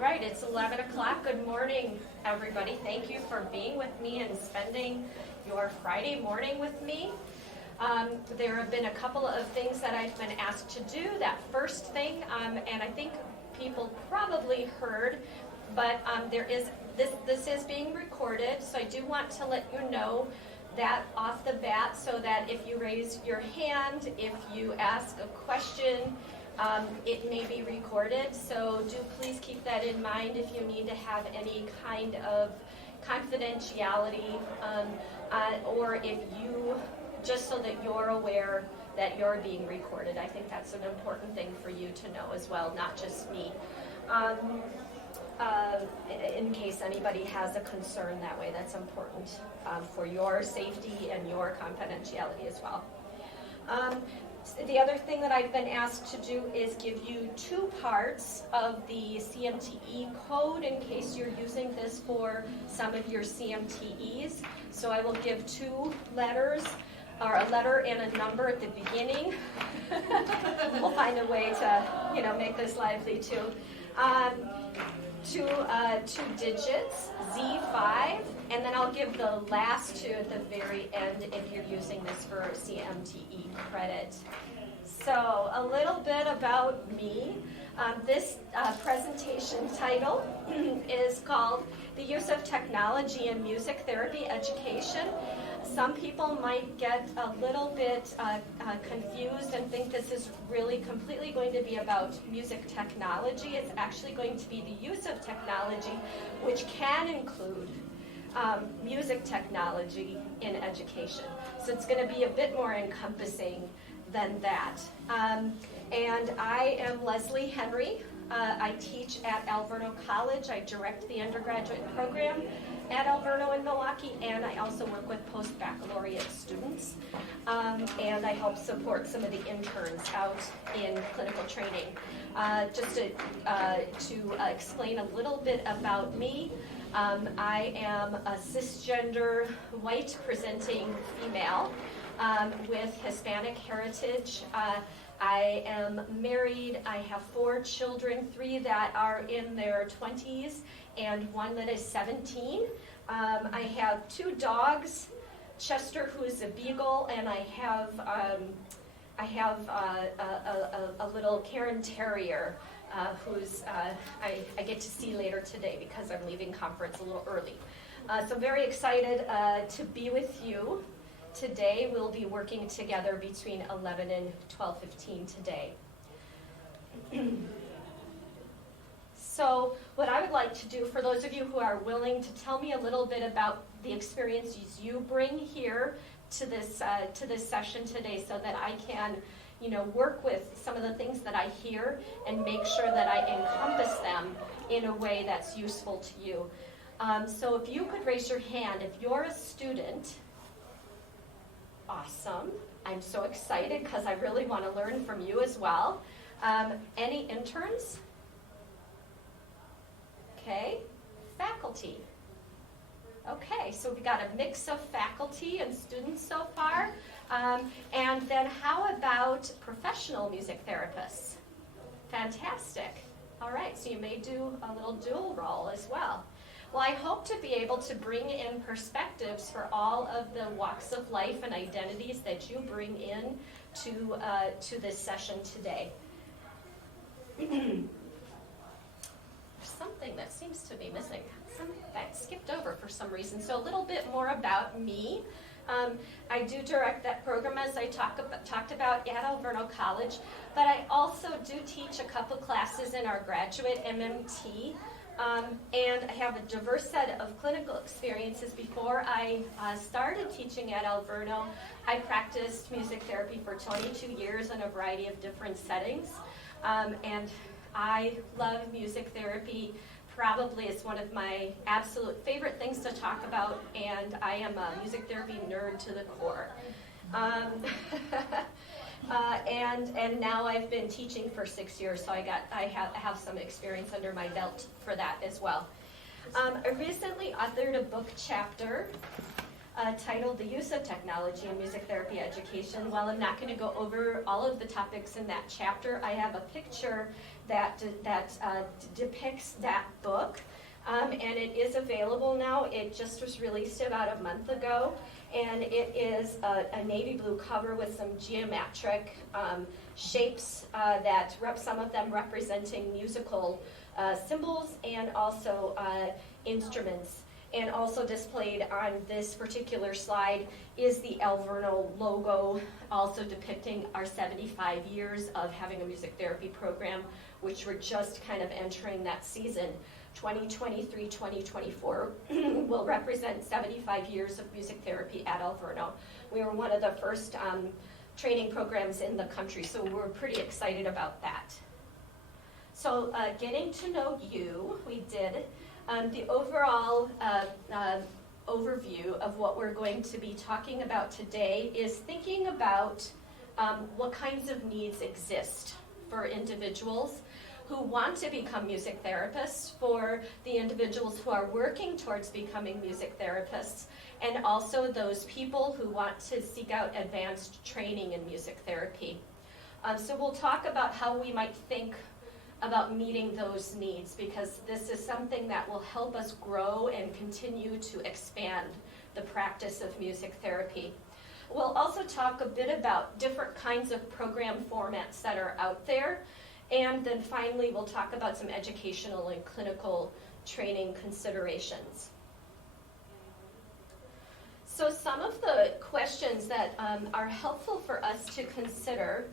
right, it's 11 o'clock. Good morning, everybody. Thank you for being with me and spending your Friday morning with me. There have been a couple of things that I've been asked to do. That first thing, and I think people probably heard, but this is being recorded, so I do want to let you know that off the bat, so that if you raise your hand, if you ask a question, it may be recorded. So do please keep that in mind if you need to have any kind of confidentiality, or if you, just so that you're aware that you're being recorded. I think that's an important thing for you to know as well, not just me. In case anybody has a concern that way, that's important for your safety and your confidentiality as well. The other thing that I've been asked to do is give you 2 parts of the CMTE code in case you're using this for some of your CMTEs. So I will give 2 letters, or a letter and a number at the beginning. We'll find a way to, make this lively too. 2 digits, Z5, and then I'll give the last 2 at the very end if you're using this for CMTE credit. So a little bit about me. This presentation title is called The Use of Technology in Music Therapy Education. Some people might get a little bit confused and think this is really completely going to be about music technology. It's actually going to be the use of technology, which can include music technology in education. So it's going to be a bit more encompassing than that. And I am Leslie Henry. I teach at Alverno College. I direct the undergraduate program at Alverno in Milwaukee, and I also work with post-baccalaureate students. And I help support some of the interns out in clinical training. Just to explain a little bit about me, I am a cisgender, white presenting female with Hispanic heritage. I am married. I have 4 children, 3 that are in their 20s and 1 that is 17. I have 2 dogs, Chester, who is a beagle, and I have a little Cairn Terrier who's I get to see later today because I'm leaving conference a little early. So I'm very excited to be with you. Today we'll be working together between 11 and 12:15 today. So what I would like to do, for those of you who are willing to tell me a little bit about the experiences you bring here to this session today, so that I can, work with some of the things that I hear and make sure that I encompass them in a way that's useful to you. So if you could raise your hand, if you're a student. Awesome. I'm so excited because I really want to learn from you as well. Any interns? Okay. Faculty. Okay, so we got a mix of faculty and students so far. And then how about professional music therapists? Fantastic. All right, so you may do a little dual role as well. Well, I hope to be able to bring in perspectives for all of the walks of life and identities that you bring in to this session today. There's something that seems to be missing. That skipped over for some reason. So a little bit more about me. I do direct that program, as I talked about at Alverno College, but I also do teach a couple classes in our graduate MMT. And I have a diverse set of clinical experiences. Before I started teaching at Alverno, I practiced music therapy for 22 years in a variety of different settings. And I love music therapy. Probably it's one of my absolute favorite things to talk about, and I am a music therapy nerd to the core. And now I've been teaching for 6 years, so I have some experience under my belt for that as well. I recently authored a book chapter titled The Use of Technology in Music Therapy Education. While I'm not going to go over all of the topics in that chapter, I have a picture that depicts that book, and it is available now. It just was released about a month ago, and it is a navy blue cover with some geometric shapes that some of them representing musical symbols and also instruments. And also displayed on this particular slide is the Alverno logo, also depicting our 75 years of having a music therapy program, which we're just kind of entering that season. 2023-2024 will represent 75 years of music therapy at Alverno. We were one of the first training programs in the country, so we're pretty excited about that. So getting to know you, we did. The overall overview of what we're going to be talking about today is thinking about what kinds of needs exist for individuals who want to become music therapists, for the individuals who are working towards becoming music therapists, and also those people who want to seek out advanced training in music therapy. So we'll talk about how we might think about meeting those needs, because this is something that will help us grow and continue to expand the practice of music therapy. We'll also talk a bit about different kinds of program formats that are out there, and then finally we'll talk about some educational and clinical training considerations. So some of the questions that are helpful for us to consider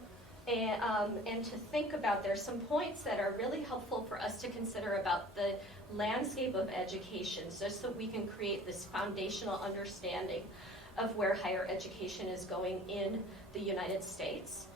and to think about, there's some points that are really helpful for us to consider about the landscape of education, just so we can create this foundational understanding of where higher education is going in the United States.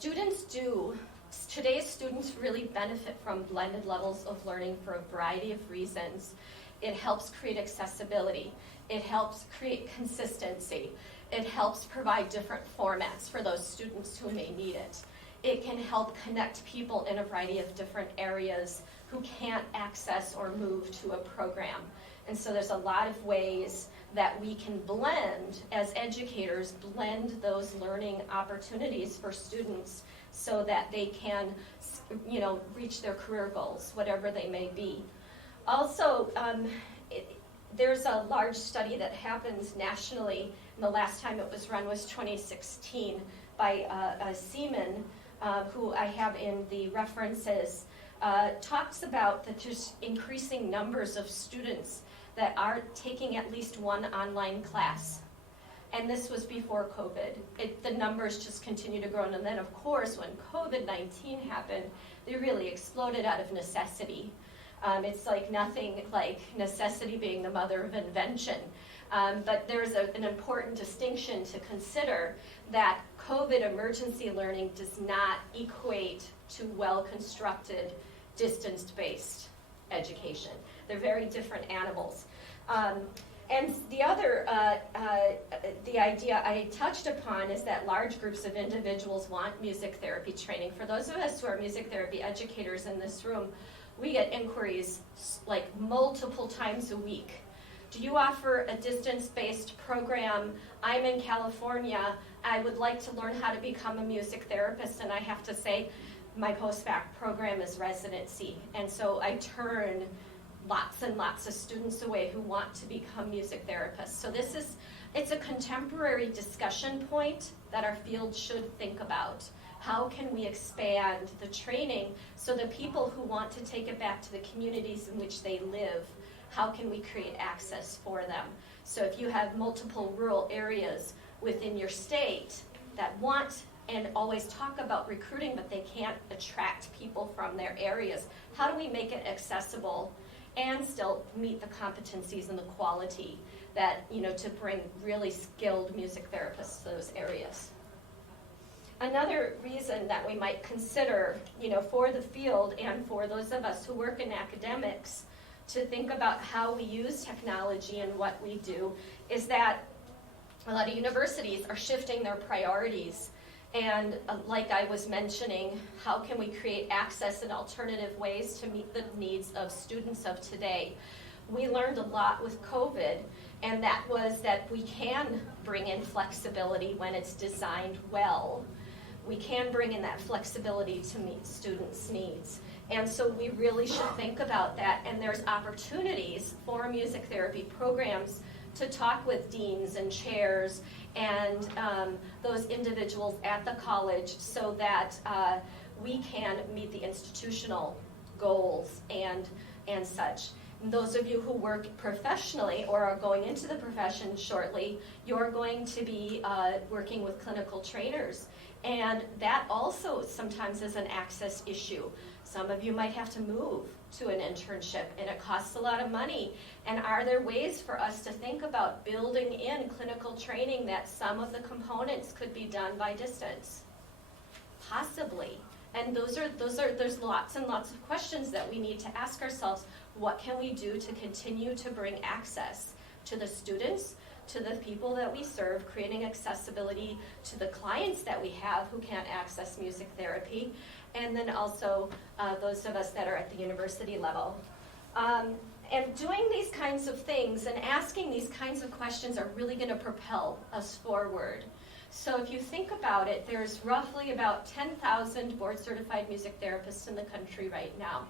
Today's students really benefit from blended levels of learning for a variety of reasons. It helps create accessibility. It helps create consistency. It helps provide different formats for those students who may need it. It can help connect people in a variety of different areas who can't access or move to a program. And so there's a lot of ways that we can blend, as educators, blend those learning opportunities for students so that they can, reach their career goals, whatever they may be. Also, there's a large study that happens nationally, and the last time it was run was 2016 by Seaman, who I have in the references, talks about that there's increasing numbers of students that are taking at least one online class. And this was before COVID. The numbers just continue to grow. And then, of course, when COVID-19 happened, they really exploded out of necessity. It's like nothing like necessity being the mother of invention. But there's an important distinction to consider, that COVID emergency learning does not equate to well-constructed, distance-based education. They're very different animals. And the other, the idea I touched upon is that large groups of individuals want music therapy training. For those of us who are music therapy educators in this room, we get inquiries like multiple times a week. Do you offer a distance-based program? I'm in California. I would like to learn how to become a music therapist, and I have to say my post-bac program is residency. And so I turn lots and lots of students away who want to become music therapists. So it's a contemporary discussion point that our field should think about. How can we expand the training so the people who want to take it back to the communities in which they live, how can we create access for them? So if you have multiple rural areas within your state that want and always talk about recruiting, but they can't attract people from their areas, how do we make it accessible and still meet the competencies and the quality that, to bring really skilled music therapists to those areas? Another reason that we might consider, for the field and for those of us who work in academics to think about how we use technology and what we do, is that a lot of universities are shifting their priorities. And like I was mentioning, how can we create access and alternative ways to meet the needs of students of today? we learned a lot with COVID, and that was that we can bring in flexibility when it's designed well. We can bring in that flexibility to meet students' needs. And so we really should think about that, and there's opportunities for music therapy programs to talk with deans and chairs and those individuals at the college so that we can meet the institutional goals and such. And those of you who work professionally or are going into the profession shortly, you're going to be working with clinical trainers. And that also sometimes is an access issue. Some of you might have to move to an internship, and it costs a lot of money. And are there ways for us to think about building in clinical training that some of the components could be done by distance? Possibly. And there's lots and lots of questions that we need to ask ourselves. What can we do to continue to bring access to the students, to the people that we serve, creating accessibility to the clients that we have who can't access music therapy, and then also those of us that are at the university level. And doing these kinds of things and asking these kinds of questions are really going to propel us forward. So if you think about it, there's roughly about 10,000 board-certified music therapists in the country right now.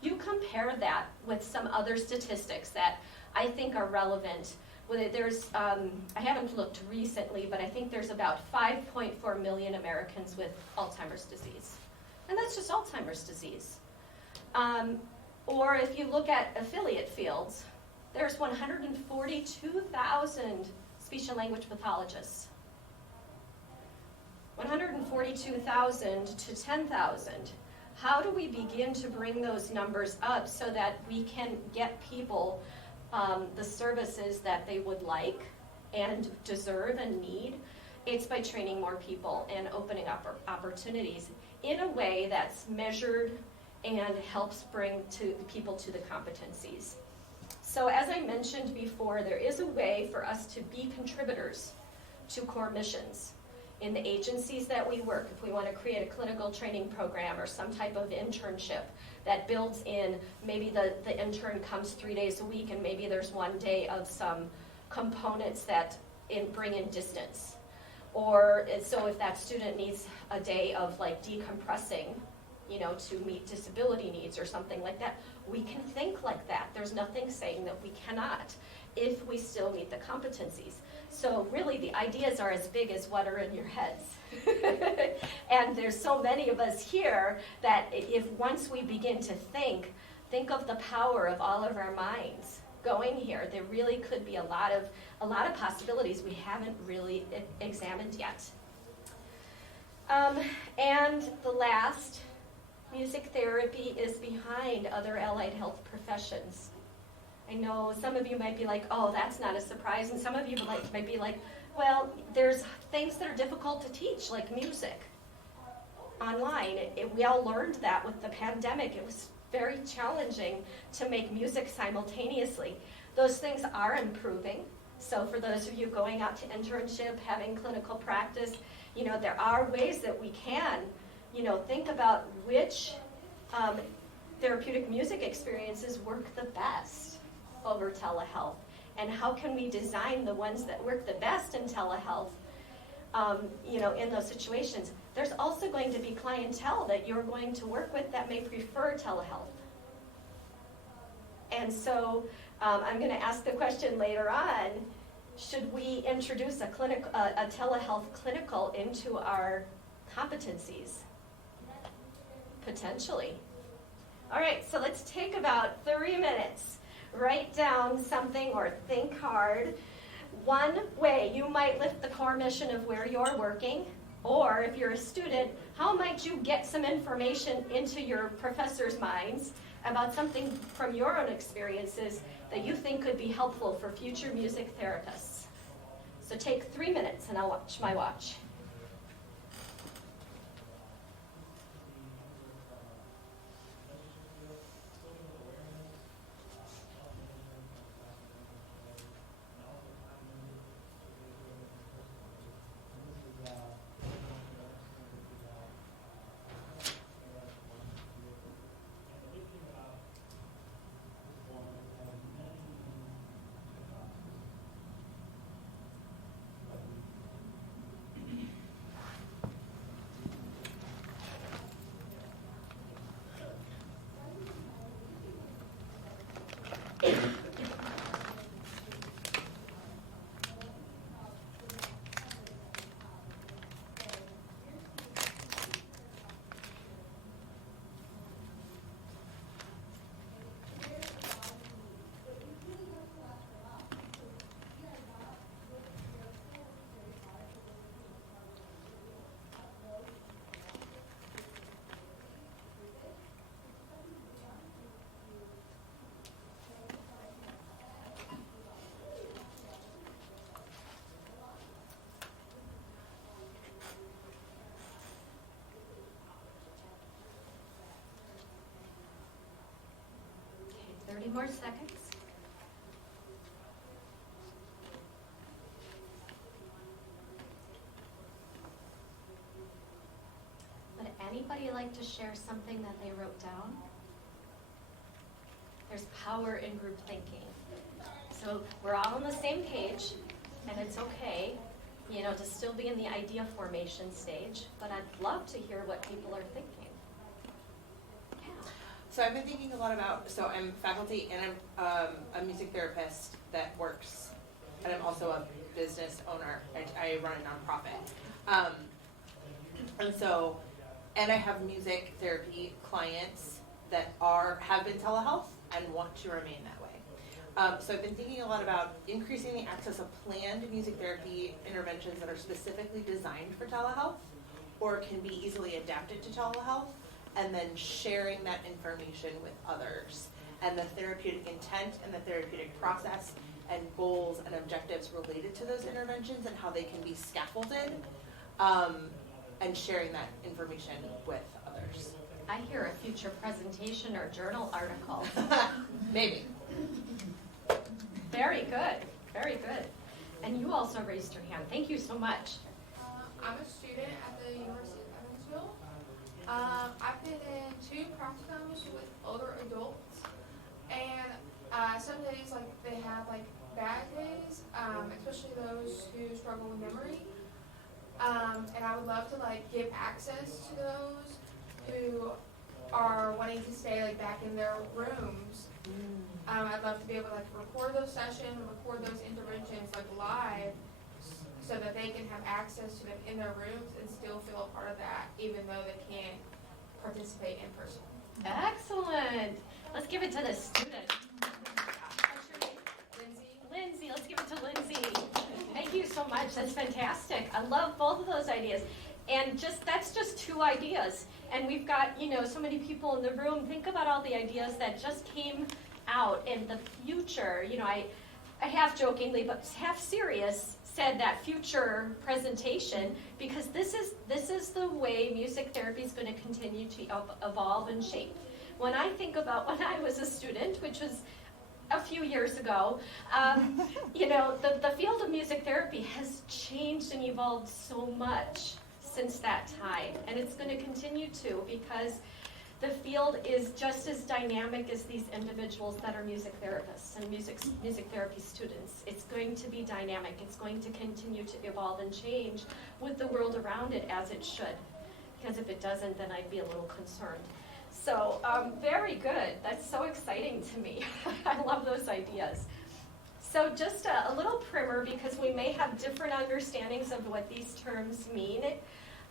You compare that with some other statistics that I think are relevant. There's, I haven't looked recently, but I think there's about 5.4 million Americans with Alzheimer's disease. And that's just Alzheimer's disease. Or if you look at affiliate fields, there's 142,000 speech and language pathologists. 142,000 to 10,000. How do we begin to bring those numbers up so that we can get people the services that they would like and deserve and need? It's by training more people and opening up opportunities in a way that's measured and helps bring people to the competencies. So as I mentioned before, there is a way for us to be contributors to core missions in the agencies that we work. If we want to create a clinical training program or some type of internship that builds in, maybe the intern comes 3 days a week and maybe there's 1 day of some components that bring in distance. Or so if that student needs a day of like decompressing, to meet disability needs or something like that, we can think like that. There's nothing saying that we cannot if we still meet the competencies. So really the ideas are as big as what are in your heads. And there's so many of us here that if once we begin to think of the power of all of our minds going here, there really could be a lot of possibilities we haven't really examined yet. And the last, music therapy is behind other allied health professions. I know some of you might be like, oh, that's not a surprise, and some of you might be like, well, there's things that are difficult to teach, like music, online. We all learned that with the pandemic. It was very challenging to make music simultaneously. Those things are improving. So for those of you going out to internship, having clinical practice, there are ways that we can, think about which therapeutic music experiences work the best over telehealth, and how can we design the ones that work the best in telehealth, in those situations. There's also going to be clientele that you're going to work with that may prefer telehealth. And so I'm going to ask the question later on, should we introduce a telehealth clinical into our competencies? Potentially. All right, so let's take about 3 minutes. Write down something or think hard. One way you might lift the core mission of where you're working, or if you're a student, how might you get some information into your professors' minds about something from your own experiences that you think could be helpful for future music therapists? So take 3 minutes and I'll watch my watch. more seconds. Would anybody like to share something that they wrote down? There's power in group thinking. So we're all on the same page, and it's okay, to still be in the idea formation stage, but I'd love to hear what people are thinking. Yeah. So I've been thinking a lot about, so I'm faculty and I'm a music therapist that works, and I'm also a business owner. I run a nonprofit. And I have music therapy clients that have been telehealth and want to remain that way. So I've been thinking a lot about increasing the access of planned music therapy interventions that are specifically designed for telehealth or can be easily adapted to telehealth, and then sharing that information with others and the therapeutic intent and the therapeutic process and goals and objectives related to those interventions and how they can be scaffolded, and sharing that information with others. I hear a future presentation or journal article. Maybe. Very good, very good. And you also raised your hand. Thank you so much. I'm a student at the University of Evansville. I've been in 2 practicums with older adults, and some days they have bad days, especially those who struggle with memory. And I would love to give access to those who are wanting to stay back in their rooms. I'd love to be able to record those sessions, record those interventions live, so that they can have access to them in their rooms and still feel a part of that, even though they can't participate in person. Excellent. Let's give it to the student. What's your name? Lindsay. Lindsay, let's give it to Lindsay. Thank you so much. That's fantastic. I love both of those ideas. And that's just 2 ideas. And we've got, so many people in the room. Think about all the ideas that just came out in the future. I half jokingly, but half serious, said that future presentation, because this is the way music therapy is going to continue to evolve and shape. When I think about when I was a student, which was a few years ago, the field of music therapy has changed and evolved so much since that time, and it's going to continue to, because the field is just as dynamic as these individuals that are music therapists and music therapy students. It's going to be dynamic. It's going to continue to evolve and change with the world around it, as it should, because if it doesn't, then I'd be a little concerned. So very good. That's so exciting to me. I love those ideas. So just a little primer, because we may have different understandings of what these terms mean.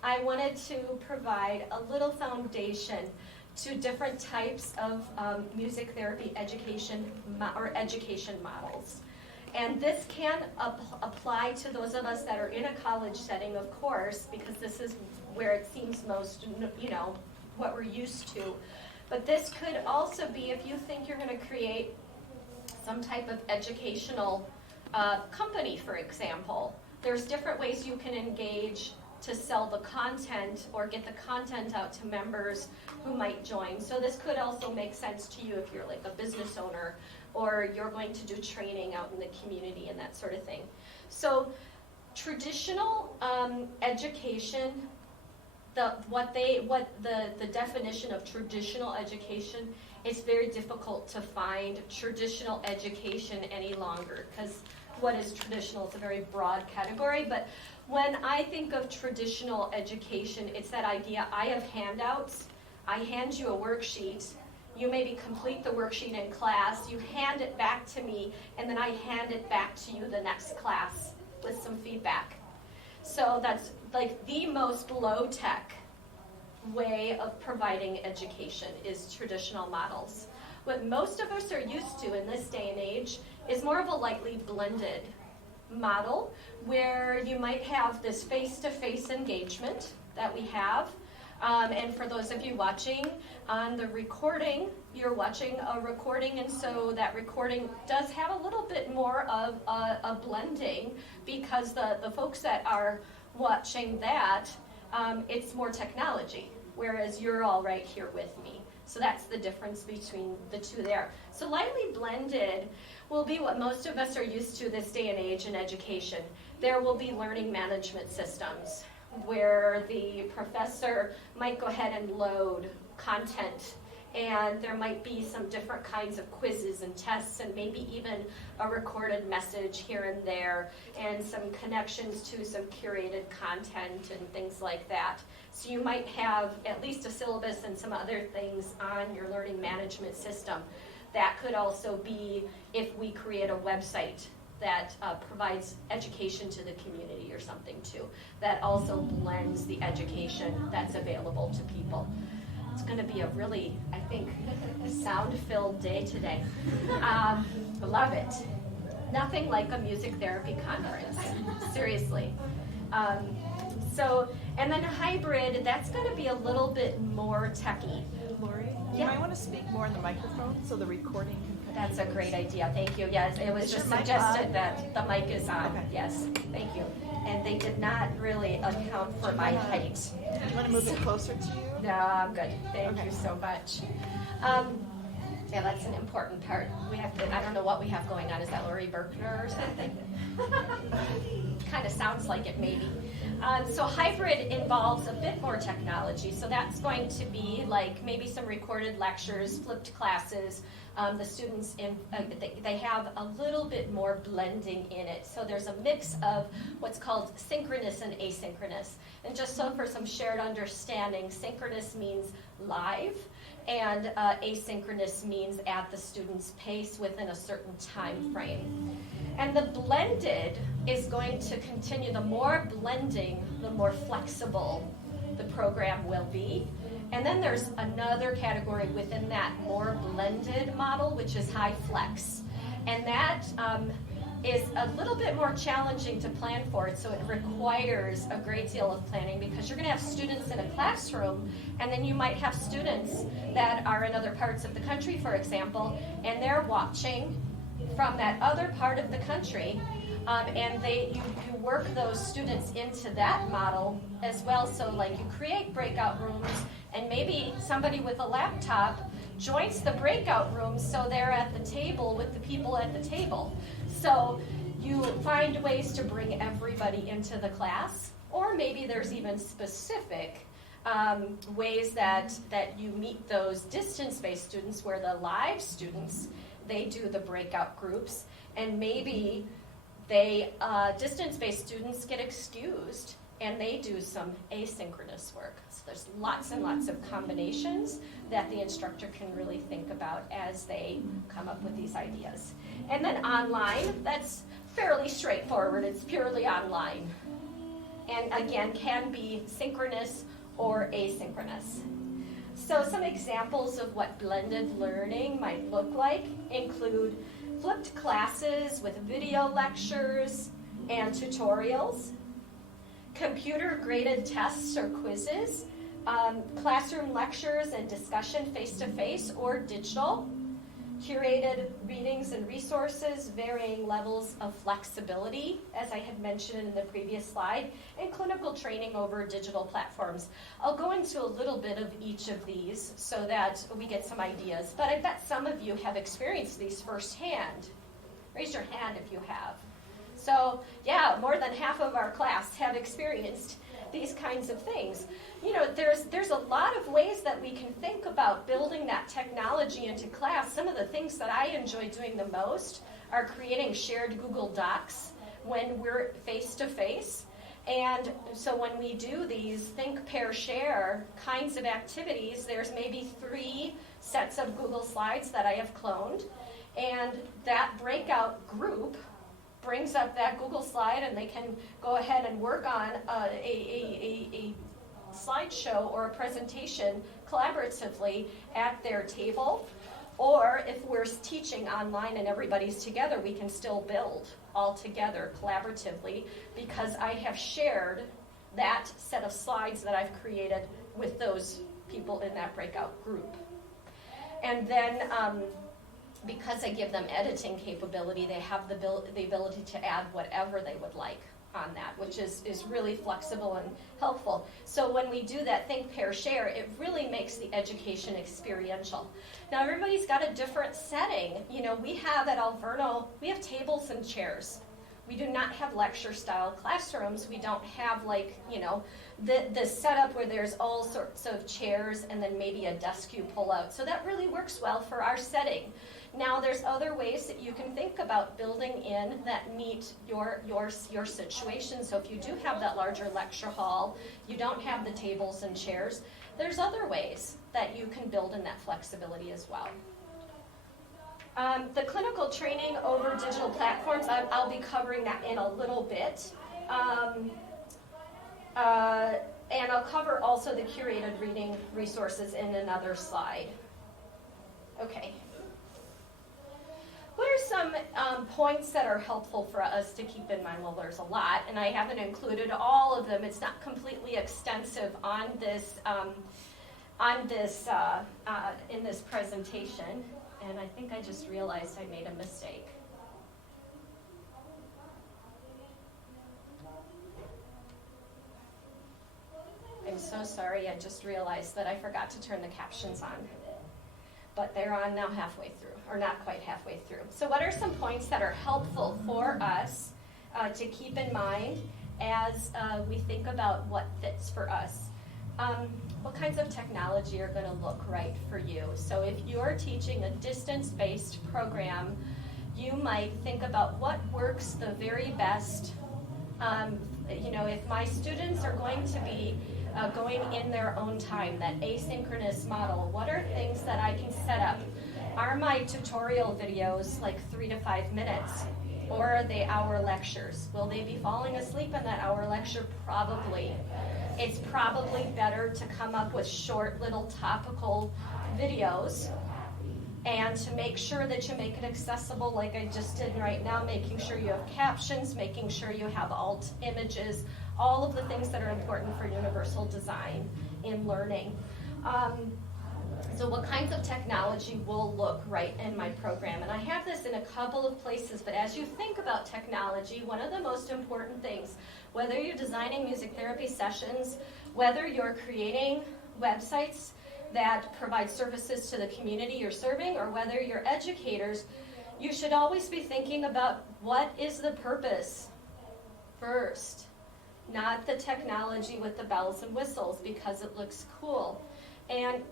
I wanted to provide a little foundation to different types of music therapy education education models. And this can apply to those of us that are in a college setting, of course, because this is where it seems most, what we're used to. But this could also be if you think you're going to create some type of educational company, for example. There's different ways you can engage to sell the content or get the content out to members who might join. So this could also make sense to you if you're a business owner or you're going to do training out in the community and that sort of thing. So traditional education, the definition of traditional education, it's very difficult to find traditional education any longer, because what is traditional is a very broad category. But when I think of traditional education, it's that idea, I have handouts, I hand you a worksheet, you maybe complete the worksheet in class, you hand it back to me, and then I hand it back to you the next class with some feedback. So that's the most low-tech way of providing education is traditional models. What most of us are used to in this day and age is more of a lightly blended model where you might have this face-to-face engagement that we have. And for those of you watching on the recording, you're watching a recording, and so that recording does have a little bit more of a blending, because the folks that are watching that, it's more technology, whereas you're all right here with me. So that's the difference between the two there. So lightly blended will be what most of us are used to this day and age in education. There will be learning management systems where the professor might go ahead and load content, and there might be some different kinds of quizzes and tests, and maybe even a recorded message here and there, and some connections to some curated content and things like that. So you might have at least a syllabus and some other things on your learning management system. That could also be if we create a website that provides education to the community or something too. That also blends the education that's available to people. It's going to be a really, I think, sound-filled day today. Love it. Nothing like a music therapy conference, seriously. And then hybrid, that's going to be a little bit more techy. Lori, you Yeah. might want to speak more in the microphone so the recording can pick That's a great idea, thank you. Yes, it was Is just your mic suggested on? that the mic is on, Okay. yes, thank you. And they did not really account for my height. Do you want to move it closer to you? No, I'm good, thank Okay. you so much. Yeah, that's an important part. We have to, I don't know what we have going on, is that Lori Berkner or something? Kind of sounds like it maybe. So hybrid involves a bit more technology, so that's going to be like maybe some recorded lectures, flipped classes. The students, they have a little bit more blending in it. So there's a mix of what's called synchronous and asynchronous. And just so for some shared understanding, synchronous means live, and asynchronous means at the student's pace within a certain time frame. And the blended is going to continue. The more blending, the more flexible the program will be. And then there's another category within that more blended model, which is high flex. And that is a little bit more challenging to plan for it, so it requires a great deal of planning because you're going to have students in a classroom, and then you might have students that are in other parts of the country, for example, and they're watching from that other part of the country, and you work those students into that model as well. So like you create breakout rooms, and maybe somebody with a laptop joins the breakout room so they're at the table with the people at the table. So you find ways to bring everybody into the class, or maybe there's even specific ways that you meet those distance-based students where the live students, they do the breakout groups, and maybe they distance-based students get excused and they do some asynchronous work. So there's lots and lots of combinations that the instructor can really think about as they come up with these ideas. And then online, that's fairly straightforward. It's purely online. And again, can be synchronous or asynchronous. So some examples of what blended learning might look like include flipped classes with video lectures and tutorials, computer-graded tests or quizzes, classroom lectures and discussion face-to-face or digital, curated readings and resources, varying levels of flexibility, as I had mentioned in the previous slide, and clinical training over digital platforms. I'll go into a little bit of each of these so that we get some ideas, but I bet some of you have experienced these firsthand. Raise your hand if you have. So yeah, more than half of our class have experienced these kinds of things. You know, there's a lot of ways that we can think about building that technology into class. Some of the things that I enjoy doing the most are creating shared Google Docs when we're face-to-face. And so when we do these think, pair, share kinds of activities, there's maybe 3 sets of Google Slides that I have cloned. And that breakout group brings up that Google slide, and they can go ahead and work on a slideshow or a presentation collaboratively at their table. Or if we're teaching online and everybody's together, we can still build all together collaboratively because I have shared that set of slides that I've created with those people in that breakout group. And then because I give them editing capability, they have the ability to add whatever they would like on that, which is really flexible and helpful. So when we do that think, pair, share, it really makes the education experiential. Now everybody's got a different setting. You know, we have at Alverno, we have tables and chairs. We do not have lecture style classrooms. We don't have like, you know, the setup where there's all sorts of chairs and then maybe a desk you pull out. So that really works well for our setting. Now there's other ways that you can think about building in that meet your situation. So if you do have that larger lecture hall, you don't have the tables and chairs, there's other ways that you can build in that flexibility as well. The clinical training over digital platforms, I'll be covering that in a little bit. And I'll cover also the curated reading resources in another slide. Okay. What are some points that are helpful for us to keep in mind? Well, there's a lot, and I haven't included all of them. It's not completely extensive on this in this presentation. And I think I just realized I made a mistake. I'm so sorry, I just realized that I forgot to turn the captions on. But they're on now halfway through, or not quite halfway through. So what are some points that are helpful for us to keep in mind as we think about what fits for us? What kinds of technology are going to look right for you? So if you're teaching a distance-based program, you might think about what works the very best. You know, if my students are going to be going in their own time, that asynchronous model, what are things that I can set up? Are my tutorial videos like 3 to 5 minutes? Or are they hour lectures? Will they be falling asleep in that hour lecture? Probably. It's probably better to come up with short little topical videos and to make sure that you make it accessible like I just did right now, making sure you have captions, making sure you have alt images, all of the things that are important for universal design in learning. So what kinds of technology will look right in my program? And I have this in a couple of places, but as you think about technology, one of the most important things, whether you're designing music therapy sessions, whether you're creating websites that provide services to the community you're serving, or whether you're educators, you should always be thinking about what is the purpose first, not the technology with the bells and whistles because it looks cool. And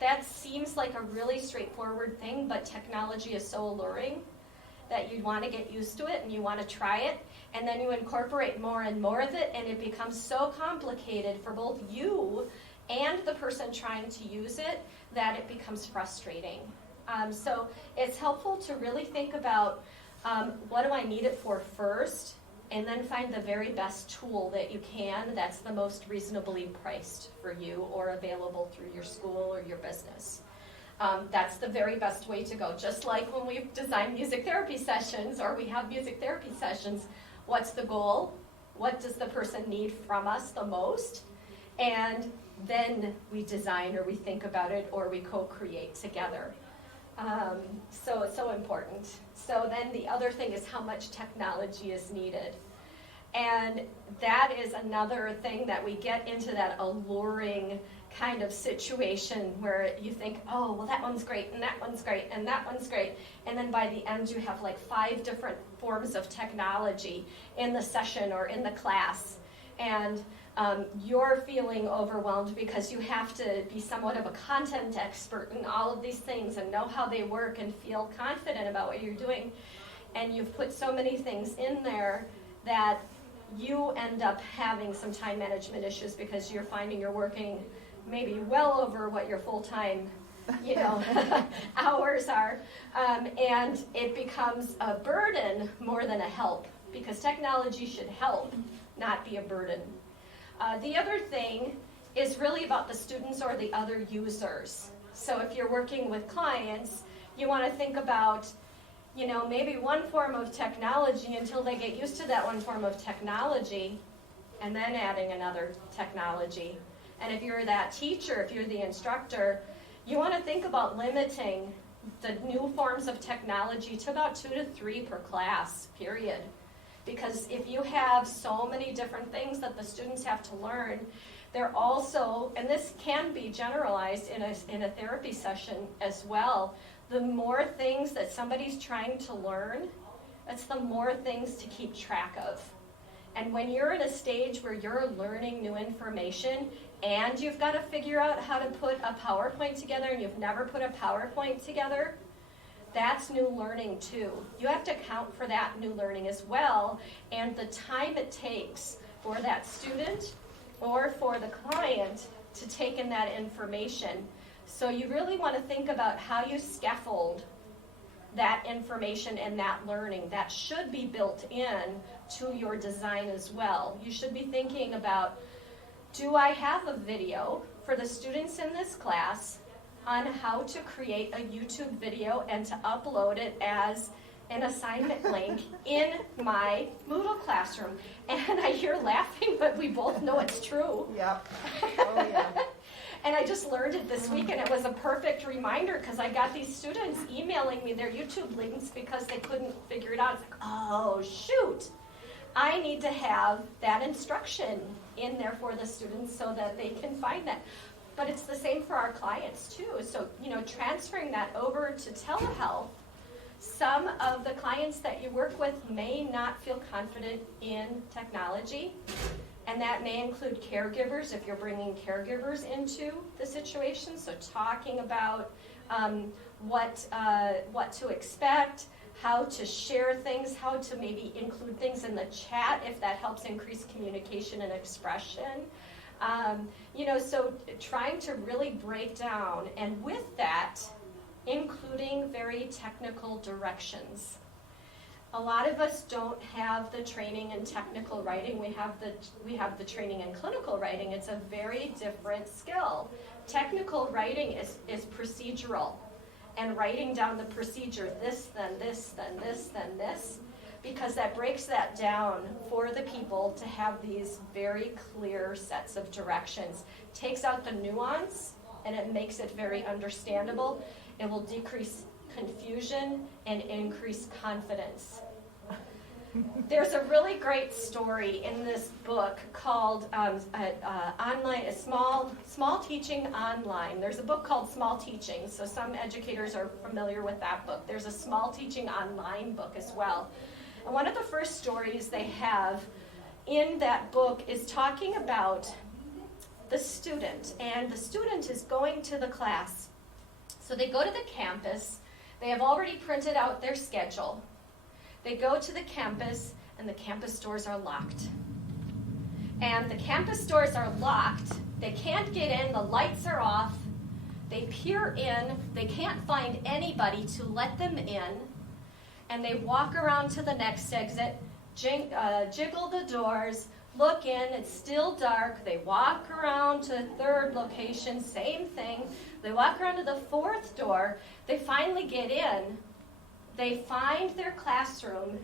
that seems like a really straightforward thing, but technology is so alluring that you want to get used to it and you want to try it, and then you incorporate more and more of it, and it becomes so complicated for both you and the person trying to use it that it becomes frustrating. So it's helpful to really think about what do I need it for first, and then find the very best tool that you can that's the most reasonably priced for you or available through your school or your business. That's the very best way to go. Just like when we design music therapy sessions or we have music therapy sessions, what's the goal? What does the person need from us the most? And then we design or we think about it or we co-create together. So important. So then the other thing is how much technology is needed. And that is another thing that we get into that alluring kind of situation where you think, oh, well, that one's great, and that one's great, and that one's great. And then by the end, you have like 5 different forms of technology in the session or in the class. And you're feeling overwhelmed because you have to be somewhat of a content expert in all of these things and know how they work and feel confident about what you're doing. And you've put so many things in there that you end up having some time management issues because you're finding you're working maybe well over what your full-time, hours are. And it becomes a burden more than a help because technology should help, not be a burden. The other thing is really about the students or the other users. So if you're working with clients, you want to think about, maybe one form of technology until they get used to that one form of technology, and then adding another technology. And if you're that teacher, if you're the instructor, you want to think about limiting the new forms of technology to about 2 to 3 per class, period. because if you have so many different things that the students have to learn, they're also, and this can be generalized in a therapy session as well, the more things that somebody's trying to learn, it's the more things to keep track of. And when you're in a stage where you're learning new information and you've got to figure out how to put a PowerPoint together and you've never put a PowerPoint together, that's new learning too. You have to account for that new learning as well, and the time it takes for that student or for the client to take in that information. So you really want to think about how you scaffold that information and that learning. That should be built in to your design as well. You should be thinking about, do I have a video for the students in this class on how to create a YouTube video and to upload it as an assignment link in my Moodle classroom? And I hear laughing, but we both know it's true. Yep. Oh, yeah. And I just learned it this week, and it was a perfect reminder because I got these students emailing me their YouTube links because they couldn't figure it out. It's like, oh, shoot. I need to have that instruction in there for the students so that they can find that. But it's the same for our clients too. So, transferring that over to telehealth, some of the clients that you work with may not feel confident in technology. And that may include caregivers if you're bringing caregivers into the situation. So talking about what to expect, how to share things, how to maybe include things in the chat if that helps increase communication and expression. So trying to really break down, and with that, including very technical directions. A lot of us don't have the training in technical writing. We have the training in clinical writing. It's a very different skill. Technical writing is procedural, and writing down the procedure, this, then this, then this, then this, because that breaks that down for the people to have these very clear sets of directions. Takes out the nuance, and it makes it very understandable. It will decrease confusion and increase confidence. There's a really great story in this book called Small Teaching Online. There's a book called Small Teaching, so some educators are familiar with that book. There's a Small Teaching Online book as well. And one of the first stories they have in that book is talking about the student, and the student is going to the class. So they go to the campus. They have already printed out their schedule. They go to the campus, and the campus doors are locked. And the campus doors are locked. They can't get in. The lights are off. They peer in. They can't find anybody to let them in. And they walk around to the next exit, jiggle the doors, look in. It's still dark. They walk around to the third location, same thing. They walk around to the fourth door. They finally get in. They find their classroom,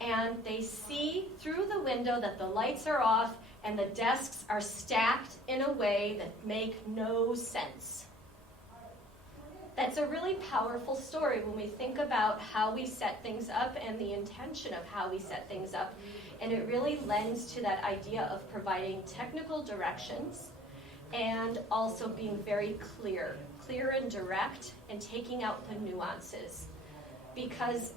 and they see through the window that the lights are off and the desks are stacked in a way that make no sense. That's a really powerful story when we think about how we set things up and the intention of how we set things up. And it really lends to that idea of providing technical directions and also being very clear and direct, and taking out the nuances. Because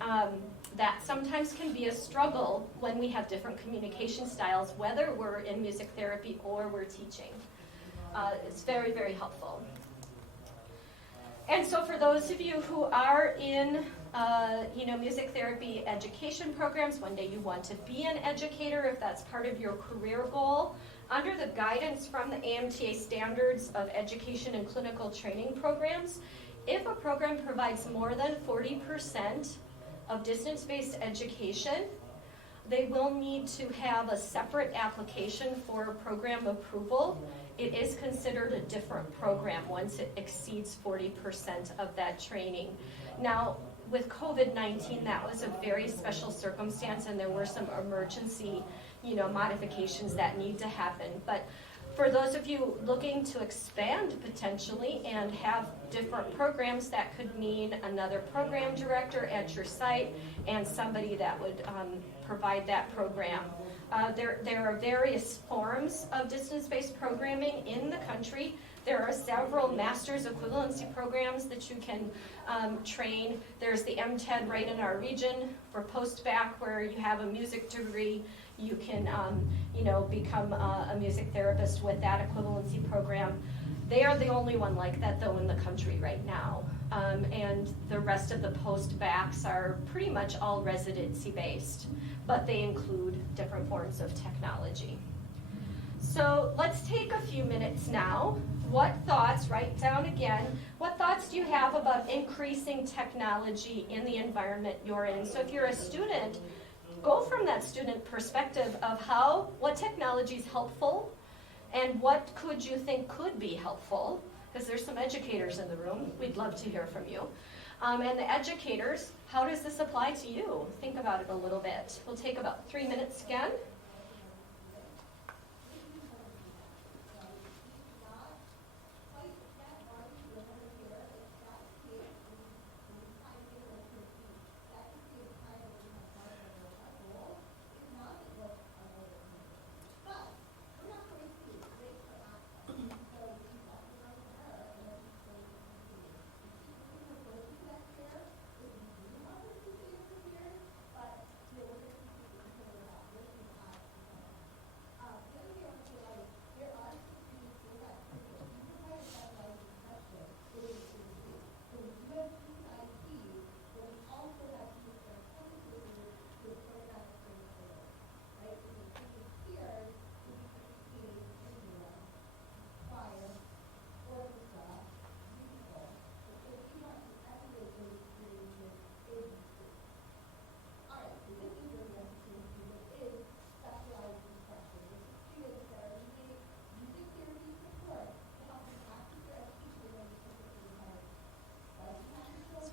that sometimes can be a struggle when we have different communication styles, whether we're in music therapy or we're teaching. It's very, very helpful. And so for those of you who are in music therapy education programs, one day you want to be an educator if that's part of your career goal, under the guidance from the AMTA Standards of Education and Clinical Training Programs, if a program provides more than 40% of distance-based education, they will need to have a separate application for program approval. It is considered a different program once it exceeds 40% of that training. Now, with COVID-19, that was a very special circumstance, and there were some emergency, modifications that need to happen. But For those of you looking to expand potentially and have different programs, that could mean another program director at your site and somebody that would provide that program. There are various forms of distance-based programming in the country. There are several master's equivalency programs that you can train. There's the MTED right in our region for post-bac, where you have a music degree. You can become a music therapist with that equivalency program. They are the only one like that, though, in the country right now. And the rest of the post-bacs are pretty much all residency-based, but they include different forms of technology. So let's take a few minutes now. What thoughts, write down again, what thoughts do you have about increasing technology in the environment you're in? So if you're a student, go from that student perspective of what technology is helpful and what could you think could be helpful, because there's some educators in the room. We'd love to hear from you. And the educators, how does this apply to you? Think about it a little bit. We'll take about 3 minutes again.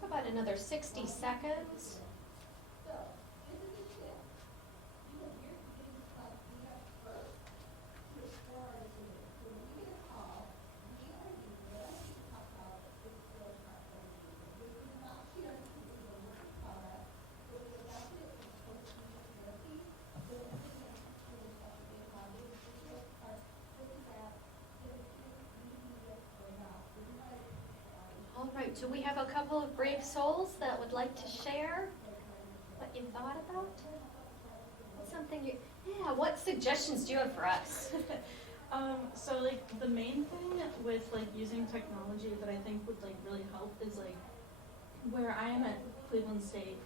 About another 60 seconds. All right, do we have a couple of brave souls that would like to share what you thought about? What suggestions do you have for us? So like the main thing with like using technology that I think would like really help is like where I am at Cleveland State,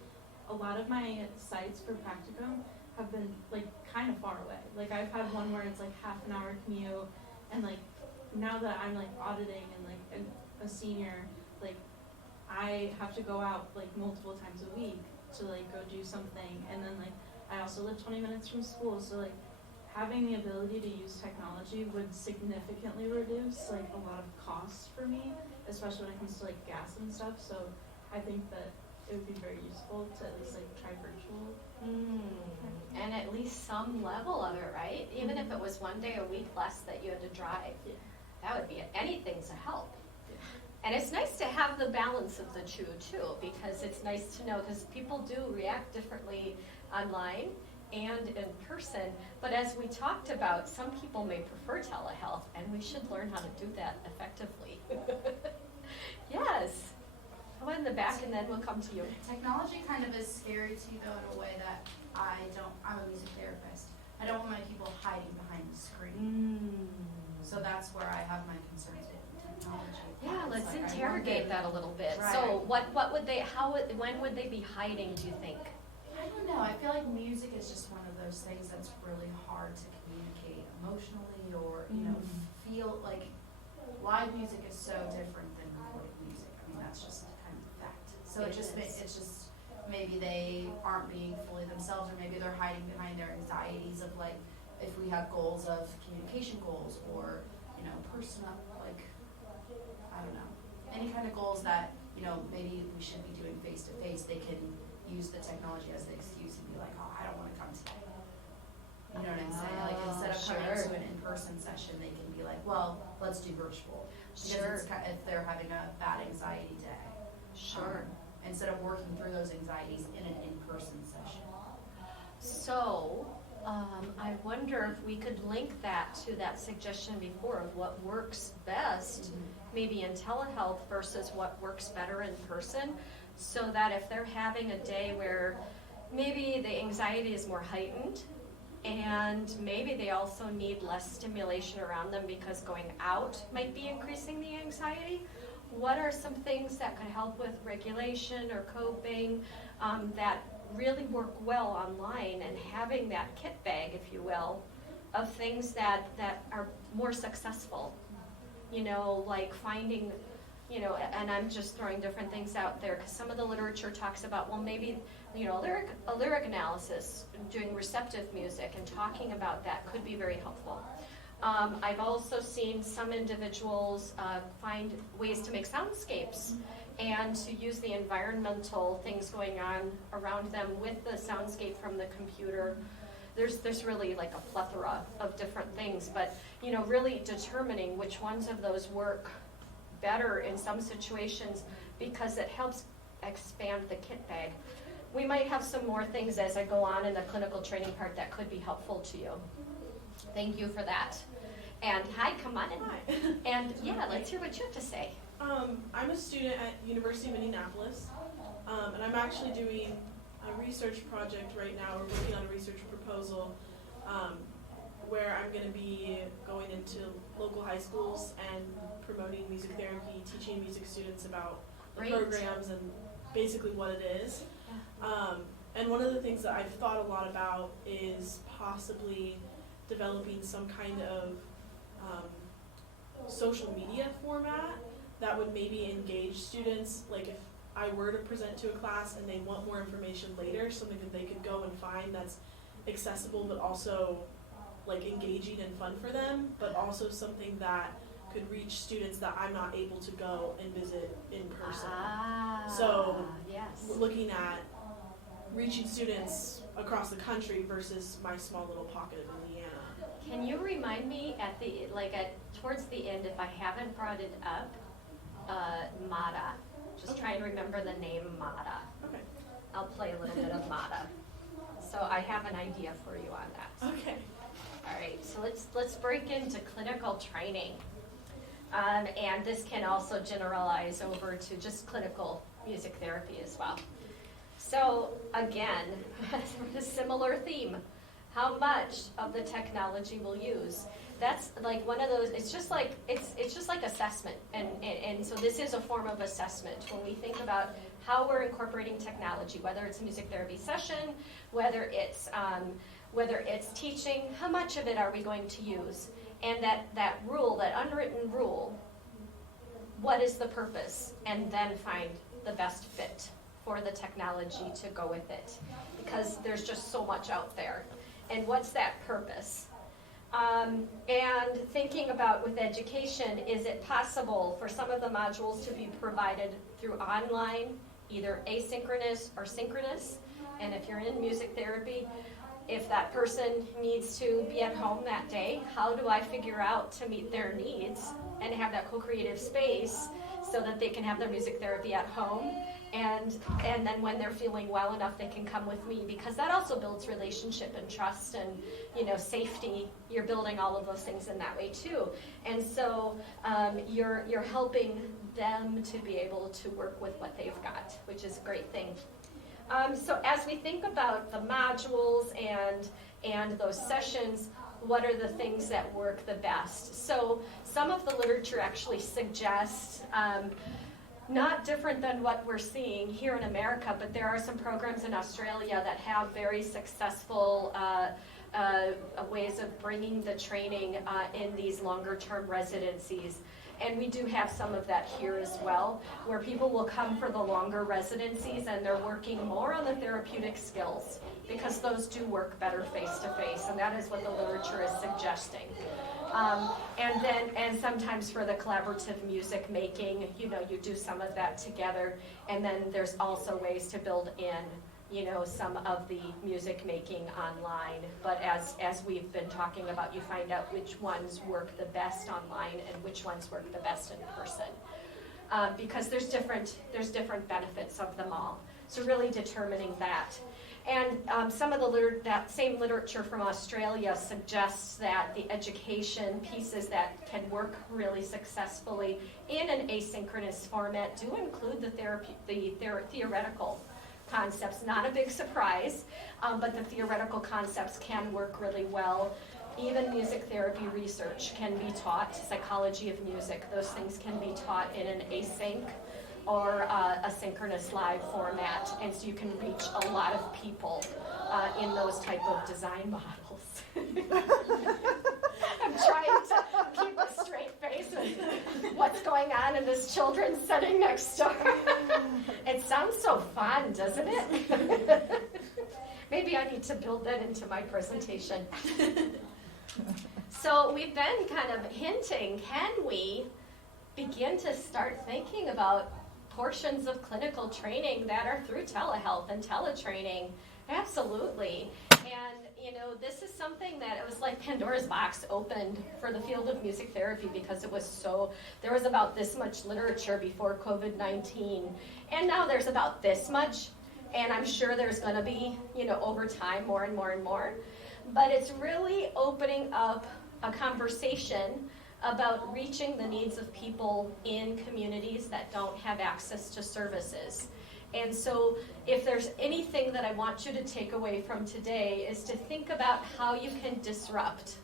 a lot of my sites for practicum have been like kind of far away. Like I've had one where it's like half an hour commute, and like now that I'm like auditing and like a senior, like I have to go out like multiple times a week to like go do something, and then like I also live 20 minutes from school, so like having the ability to use technology would significantly reduce like a lot of costs for me, especially when it comes to like gas and stuff. So I think that it would be very useful to at least like try virtual. And at least some level of it, right? Even if it was one day a week less that you had to drive. Yeah. That would be anything to help. Yeah. And it's nice to have the balance of the two too, because it's nice to know, because people do react differently online and in person. But as we talked about, some people may prefer telehealth, and we should learn how to do that effectively. Yes. Go in the back, and then we'll come to you. Technology kind of is scary to you, though, in a way that I'm a music therapist. I don't want my people hiding behind the screen. So that's where I have my concerns with technology. Yeah, It's let's like, I want interrogate them- that a little bit. Right. So what would they, when would they be hiding, do you think? I don't know. I feel like music is just one of those things that's really hard to communicate emotionally, or feel like live music is so different than recorded music. I mean, that's just kind of a fact. So It it's just maybe they aren't being fully themselves, or maybe they're hiding behind their anxieties of like if we have goals of communication goals, or personal, like I don't know, any kind of goals that maybe we should be doing face to face. They can use the technology as the excuse and be like, oh, I don't want to come today. You know what I'm saying? Like instead of coming to an in-person session, they can be like, well, let's do virtual. Because if they're having a bad anxiety day. Sure. Instead of working through those anxieties in an in-person session. So, I wonder if we could link that to that suggestion before of what works best, maybe in telehealth versus what works better in person, so that if they're having a day where maybe the anxiety is more heightened, and maybe they also need less stimulation around them because going out might be increasing the anxiety, what are some things that could help with regulation or coping that really work well online, and having that kit bag, if you will, of things that are more successful, you know, like finding, you know, and I'm just throwing different things out there because some of the literature talks about, well, maybe, you know, a lyric analysis, doing receptive music and talking about that could be very helpful. I've also seen some individuals find ways to make soundscapes and to use the environmental things going on around them with the soundscape from the computer. There's really like a plethora of different things, but you know, really determining which ones of those work better in some situations, because it helps expand the kit bag. We might have some more things as I go on in the clinical training part that could be helpful to you. Thank you for that. And hi, come on in. Hi. And yeah, let's hear what you have to say. I'm a student at University of Indianapolis, and I'm actually doing a research project right now. We're working on a research proposal where I'm going to be going into local high schools and promoting music therapy, teaching music students about the Great. programs and basically what it is. And one of the things that I've thought a lot about is possibly developing some kind of social media format that would maybe engage students. Like if I were to present to a class and they want more information later, something that they could go and find that's accessible but also like engaging and fun for them, but also something that could reach students that I'm not able to go and visit in person. So yes. looking at reaching students across the country versus my small little pocket of Indiana. Can you remind me at the towards the end, if I haven't brought it up, Mata. Just try and remember the name Mata. Okay. I'll play a little bit of Mata. So I have an idea for you on that. Okay. All right. So let's break into clinical training, and this can also generalize over to just clinical music therapy as well. So again, a similar theme. How much of the technology we'll use? That's like one of those. It's just like assessment, and so this is a form of assessment when we think about how we're incorporating technology, whether it's a music therapy session, whether it's teaching. How much of it are we going to use? And that rule, that unwritten rule. What is the purpose? And then find the best fit for the technology to go with it, because there's just so much out there. And what's that purpose? And thinking about with education, is it possible for some of the modules to be provided through online, either asynchronous or synchronous? And if you're in music therapy, if that person needs to be at home that day, how do I figure out to meet their needs and have that co-creative space so that they can have their music therapy at home? And then when they're feeling well enough, they can come with me, because that also builds relationship and trust and, you know, safety. You're building all of those things in that way too. And so you're helping them to be able to work with what they've got, which is a great thing. So as we think about the modules and those sessions, what are the things that work the best? So some of the literature actually suggests not different than what we're seeing here in America, but there are some programs in Australia that have very successful ways of bringing the training in these longer-term residencies. And we do have some of that here as well, where people will come for the longer residencies and they're working more on the therapeutic skills, because those do work better face-to-face, and that is what the literature is suggesting. And sometimes for the collaborative music making, you know, you do some of that together, and then there's also ways to build in some of the music making online. But as we've been talking about, you find out which ones work the best online and which ones work the best in person. Because there's different benefits of them all. So really determining that. And some of that same literature from Australia suggests that the education pieces that can work really successfully in an asynchronous format do include the theoretical concepts. Not a big surprise, but the theoretical concepts can work really well. Even music therapy research can be taught, psychology of music, those things can be taught in an async or a synchronous live format, and so you can reach a lot of people in those type of design models. I'm trying to keep a straight face with what's going on in this children's setting next door. It sounds so fun, doesn't it? Maybe I need to build that into my presentation. So we've been kind of hinting, can we begin to start thinking about portions of clinical training that are through telehealth and teletraining? Absolutely. And, this is something that it was like Pandora's box opened for the field of music therapy because there was about this much literature before COVID-19, and now there's about this much, and I'm sure there's going to be, over time, more and more and more. But it's really opening up a conversation about reaching the needs of people in communities that don't have access to services. And so if there's anything that I want you to take away from today is to think about how you can disrupt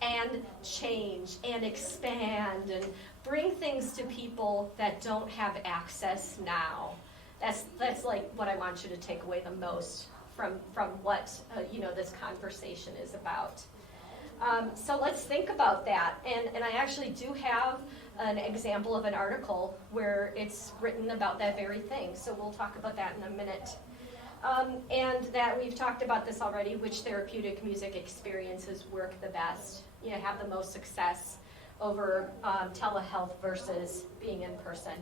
and change and expand and bring things to people that don't have access now. That's like what I want you to take away the most from what this conversation is about. So let's think about that. And I actually do have an example of an article where it's written about that very thing. So we'll talk about that in a minute. And that we've talked about this already, which therapeutic music experiences work the best, have the most success over telehealth versus being in person.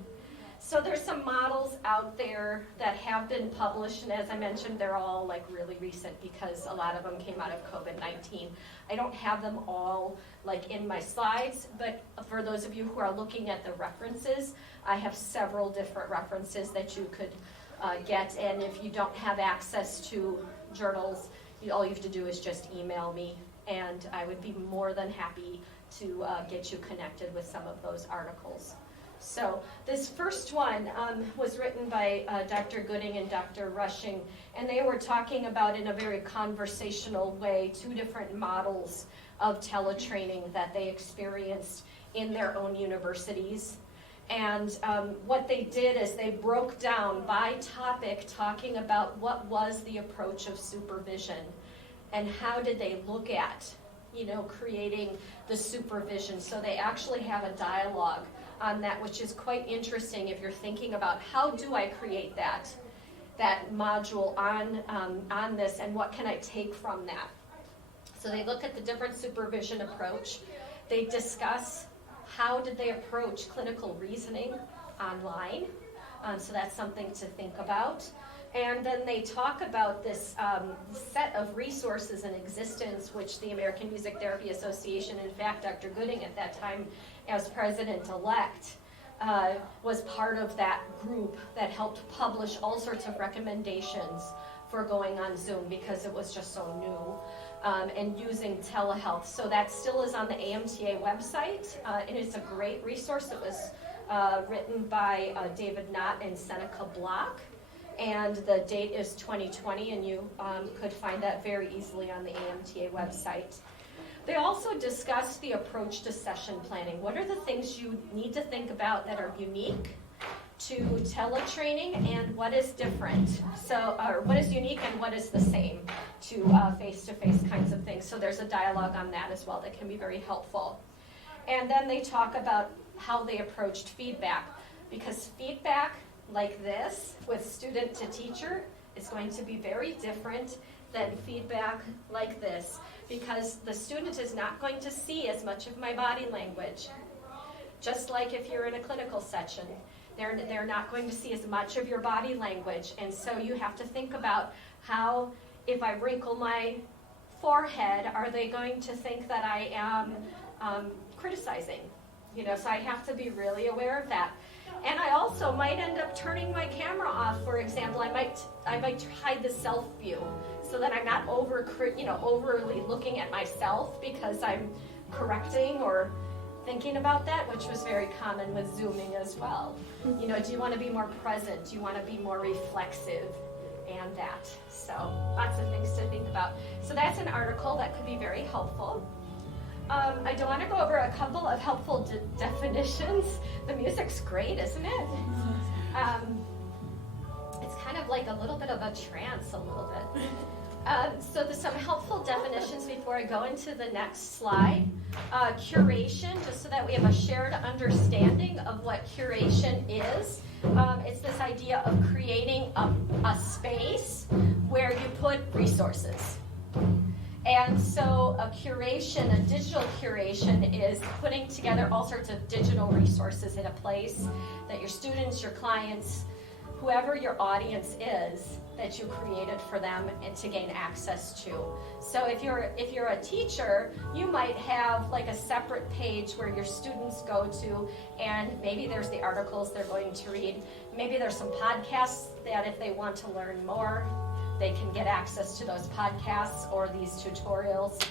So there's some models out there that have been published, and as I mentioned, they're all like really recent because a lot of them came out of COVID-19. I don't have them all like in my slides, but for those of you who are looking at the references, I have several different references that you could get, and if you don't have access to journals, all you have to do is just email me, and I would be more than happy to get you connected with some of those articles. So this first one was written by Dr. Gooding and Dr. Rushing, and they were talking about, in a very conversational way, two different models of teletraining that they experienced in their own universities. And what they did is they broke down by topic, talking about what was the approach of supervision and how did they look at, creating the supervision. So they actually have a dialogue on that, which is quite interesting if you're thinking about how do I create that module on this, and what can I take from that. So they look at the different supervision approach. They discuss how did they approach clinical reasoning online. So that's something to think about. And then they talk about this set of resources in existence, which the American Music Therapy Association, in fact, Dr. Gooding at that time as president-elect, was part of that group that helped publish all sorts of recommendations for going on Zoom because it was just so new, and using telehealth. So that still is on the AMTA website, and it's a great resource. It was written by David Knott and Seneca Block. And the date is 2020, and you could find that very easily on the AMTA website. They also discuss the approach to session planning. What are the things you need to think about that are unique to teletraining, and what is different? Or what is unique and what is the same to face-to-face kinds of things. So there's a dialogue on that as well that can be very helpful. And then they talk about how they approached feedback, because feedback like this with student to teacher is going to be very different than feedback like this, because the student is not going to see as much of my body language. Just like if you're in a clinical session, They're not going to see as much of your body language, and so you have to think about how, if I wrinkle my forehead, are they going to think that I am criticizing? You know, so I have to be really aware of that. And I also might end up turning my camera off, for example. I might hide the self view so that I'm not overly looking at myself because I'm correcting or thinking about that, which was very common with Zooming as well. You know, do you want to be more present? Do you want to be more reflexive? And that. So lots of things to think about. So that's an article that could be very helpful. I do want to go over a couple of helpful definitions. The music's great, isn't it? It's kind of like a little bit of a trance, a little bit. So there's some helpful definitions before I go into the next slide. Curation, just so that we have a shared understanding of what curation is. It's this idea of creating a space where you put resources. And so a digital curation is putting together all sorts of digital resources in a place that your students, your clients, whoever your audience is, that you created for them and to gain access to. So if you're a teacher, you might have like a separate page where your students go to, and maybe there's the articles they're going to read. Maybe there's some podcasts that if they want to learn more, they can get access to those podcasts or these tutorials.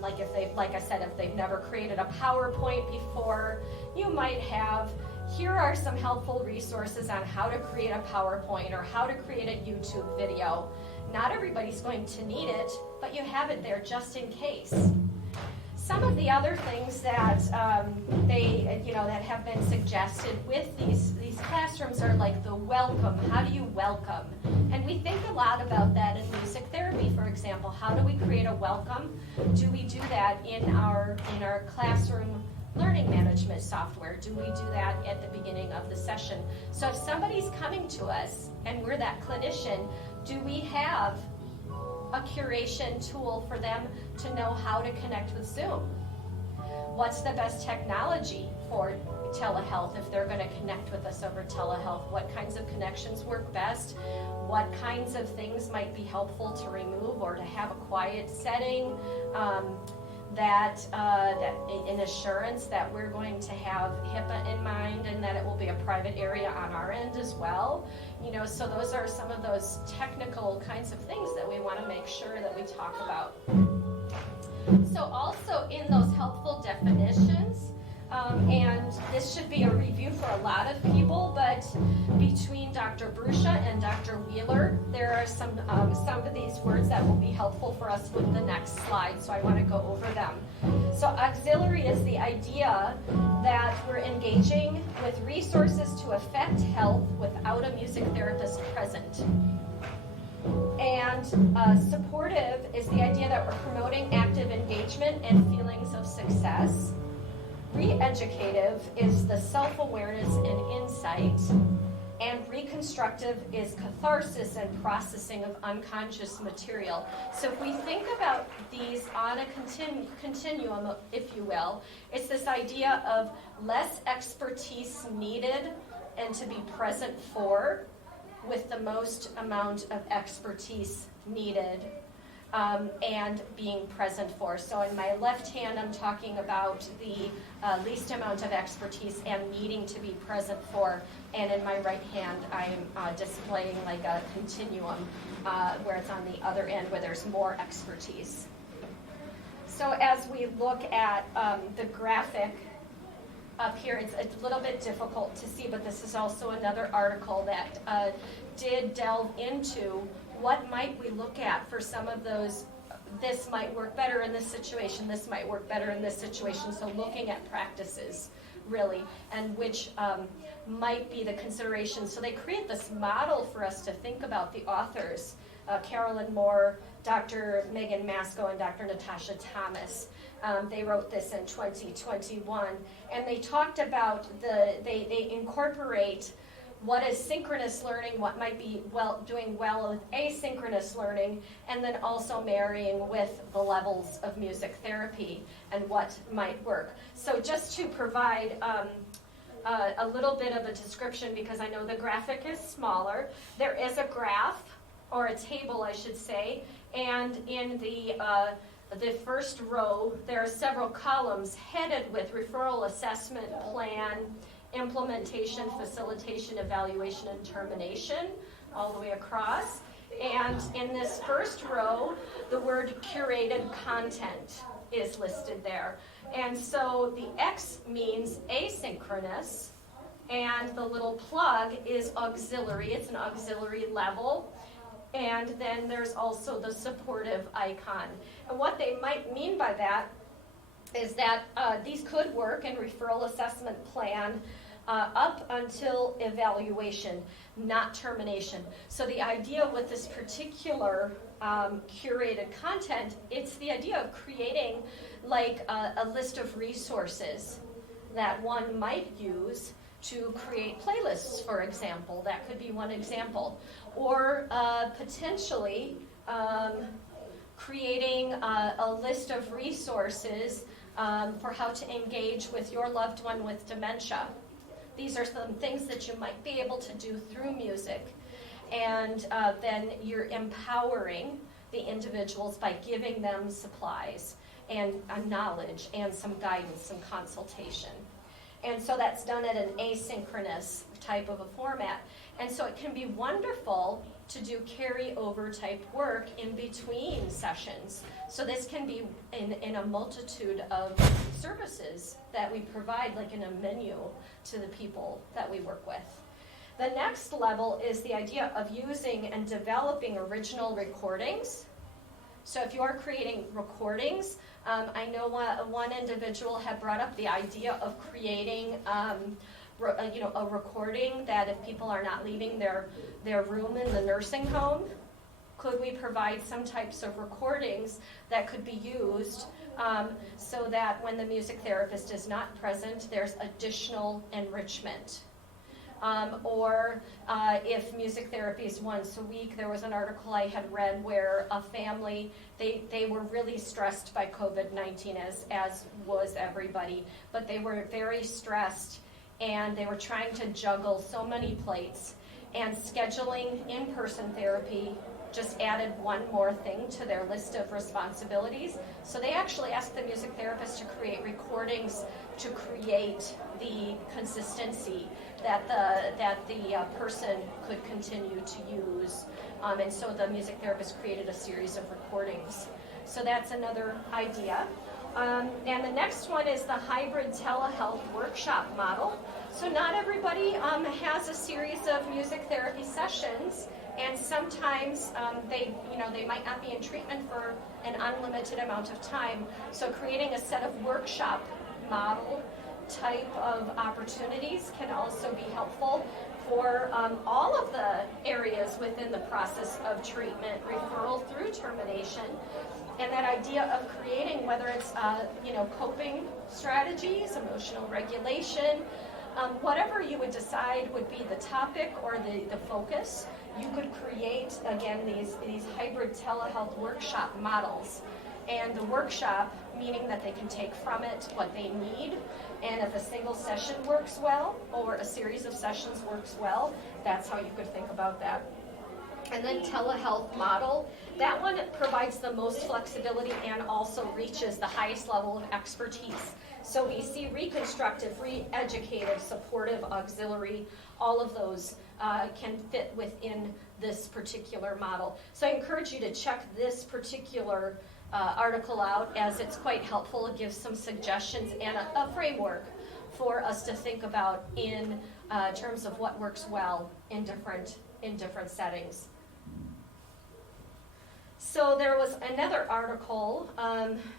Like I said, if they've never created a PowerPoint before, you might have, here are some helpful resources on how to create a PowerPoint or how to create a YouTube video. Not everybody's going to need it, but you have it there just in case. Some of the other things that that have been suggested with these classrooms are like the welcome. How do you welcome? And we think a lot about that in music therapy, for example. How do we create a welcome? Do we do that in our classroom learning management software? Do we do that at the beginning of the session? So if somebody's coming to us and we're that clinician, do we have a curation tool for them to know how to connect with Zoom? What's the best technology for telehealth if they're going to connect with us over telehealth? What kinds of connections work best? What kinds of things might be helpful to remove or to have a quiet setting? That an assurance that we're going to have HIPAA in mind and that it will be a private area on our end as well. You know, so those are some of those technical kinds of things that we want to make sure that we talk about. So also in those helpful definitions, and this should be a review for a lot of people, but between Dr. Bruscia and Dr. Wheeler, there are some of these words that will be helpful for us with the next slide, so I want to go over them. So auxiliary is the idea that we're engaging with resources to affect health without a music therapist present. And supportive is the idea that we're promoting active engagement and feelings of success. Re-educative is the self-awareness and insight. And reconstructive is catharsis and processing of unconscious material. So if we think about these on a continuum, if you will, it's this idea of less expertise needed and to be present for, with the most amount of expertise needed and being present for. So in my left hand, I'm talking about the least amount of expertise and needing to be present for. And in my right hand, I'm displaying like a continuum where it's on the other end where there's more expertise. So as we look at the graphic up here, it's a little bit difficult to see, but this is also another article that did delve into what might we look at for some of those. This might work better in this situation, this might work better in this situation. So looking at practices, really, and which might be the consideration. So they create this model for us to think about. The authors, Carolyn Moore, Dr. Megan Masco, and Dr. Natasha Thomas. They wrote this in 2021, and they talked about they incorporate what is synchronous learning, what might be doing well with asynchronous learning, and then also marrying with the levels of music therapy and what might work. So just to provide a little bit of a description because I know the graphic is smaller. There is a graph, or a table I should say, and in the first row there are several columns headed with referral, assessment, plan, implementation, facilitation, evaluation, and termination all the way across. And in this first row, the word curated content is listed there. And so the X means asynchronous, and the little plug is auxiliary. It's an auxiliary level. And then there's also the supportive icon. And what they might mean by that is that these could work in referral, assessment, plan, up until evaluation, not termination. So the idea with this particular curated content, it's the idea of creating like a list of resources that one might use to create playlists, for example. That could be one example. Or potentially creating a list of resources for how to engage with your loved one with dementia. These are some things that you might be able to do through music. And then you're empowering the individuals by giving them supplies and knowledge and some guidance, some consultation. And so that's done at an asynchronous type of a format. And so it can be wonderful to do carryover type work in between sessions. So this can be in a multitude of services that we provide, like in a menu to the people that we work with. The next level is the idea of using and developing original recordings. So if you are creating recordings, I know one individual had brought up the idea of creating a recording that if people are not leaving their room in the nursing home, could we provide some types of recordings that could be used so that when the music therapist is not present, there's additional enrichment. Or if music therapy is once a week, there was an article I had read where a family, they were really stressed by COVID-19, as was everybody, but they were very stressed and they were trying to juggle so many plates, and scheduling in-person therapy just added one more thing to their list of responsibilities. So they actually asked the music therapist to create recordings to create the consistency that the person could continue to use. And so the music therapist created a series of recordings. So that's another idea. And the next one is the hybrid telehealth workshop model. So not everybody has a series of music therapy sessions, and sometimes they might not be in treatment for an unlimited amount of time. So creating a set of workshop model type of opportunities can also be helpful for all of the areas within the process of treatment, referral through termination. And that idea of creating, whether it's coping strategies, emotional regulation, whatever you would decide would be the topic or the focus, you could create, again, these hybrid telehealth workshop models. And the workshop, meaning that they can take from it what they need, and if a single session works well, or a series of sessions works well, that's how you could think about that. And then telehealth model, that one provides the most flexibility and also reaches the highest level of expertise. So we see reconstructive, re-educative, supportive, auxiliary, all of those can fit within this particular model. So I encourage you to check this particular article out, as it's quite helpful. It gives some suggestions and a framework for us to think about in terms of what works well in different settings. So there was another article,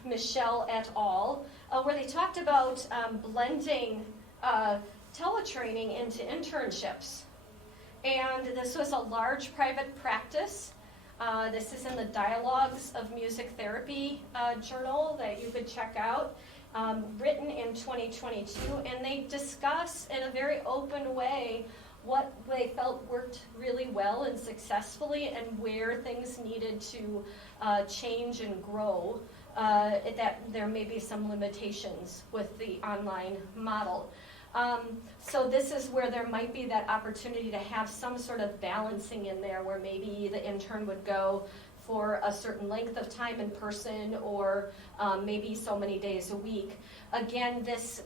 Michelle et al., where they talked about blending teletraining into internships. And this was a large private practice. This is in the Dialogues of Music Therapy journal that you could check out, written in 2022. And they discuss in a very open way what they felt worked really well and successfully, and where things needed to change and grow, that there may be some limitations with the online model. So this is where there might be that opportunity to have some sort of balancing in there where maybe the intern would go for a certain length of time in person or maybe so many days a week. Again, this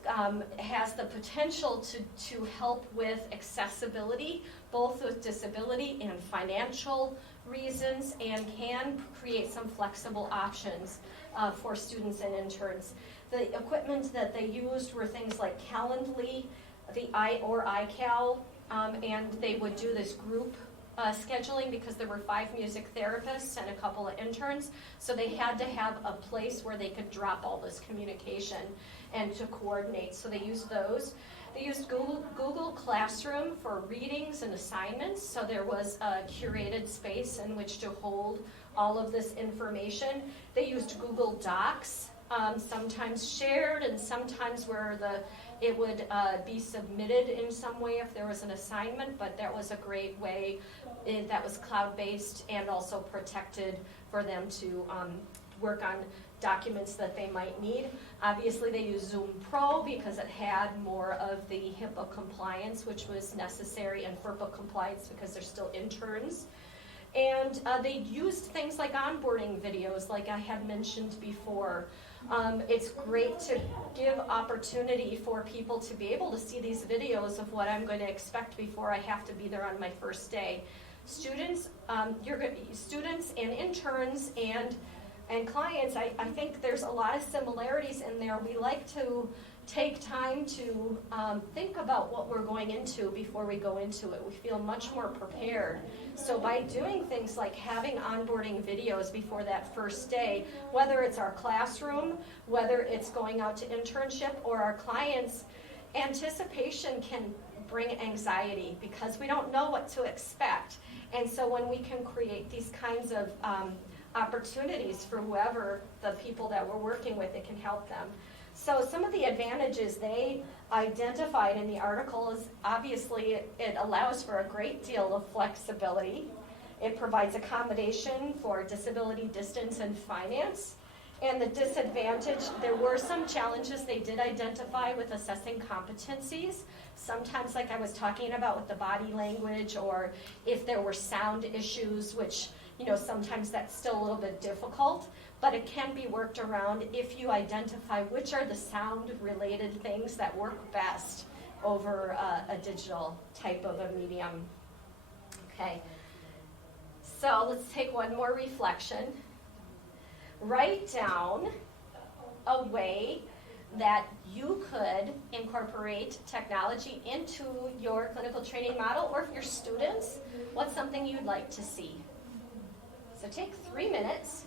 has the potential to help with accessibility, both with disability and financial reasons, and can create some flexible options for students and interns. The equipment that they used were things like Calendly, the iCal, and they would do this group scheduling because there were 5 music therapists and a couple of interns, so they had to have a place where they could drop all this communication and to coordinate, so they used those. They used Google Classroom for readings and assignments, so there was a curated space in which to hold all of this information. They used Google Docs, sometimes shared and sometimes where it would be submitted in some way if there was an assignment, but that was a great way that was cloud-based and also protected for them to work on documents that they might need. Obviously they used Zoom Pro because it had more of the HIPAA compliance, which was necessary, and FERPA compliance because they're still interns. And they used things like onboarding videos, like I had mentioned before. It's great to give opportunity for people to be able to see these videos of what I'm going to expect before I have to be there on my first day. Students, students and interns and clients, I think there's a lot of similarities in there. We like to take time to think about what we're going into before we go into it. We feel much more prepared. So by doing things like having onboarding videos before that first day, whether it's our classroom, whether it's going out to internship or our clients, anticipation can bring anxiety because we don't know what to expect. And so when we can create these kinds of opportunities for whoever the people that we're working with, it can help them. So some of the advantages they identified in the article is obviously it allows for a great deal of flexibility. It provides accommodation for disability, distance, and finance. And the disadvantage, there were some challenges they did identify with assessing competencies. Sometimes, like I was talking about with the body language, or if there were sound issues, which, you know, sometimes that's still a little bit difficult, but it can be worked around if you identify which are the sound-related things that work best over a digital type of a medium. Okay, so let's take one more reflection. Write down a way that you could incorporate technology into your clinical training model, or for your students, what's something you'd like to see? So take 3 minutes.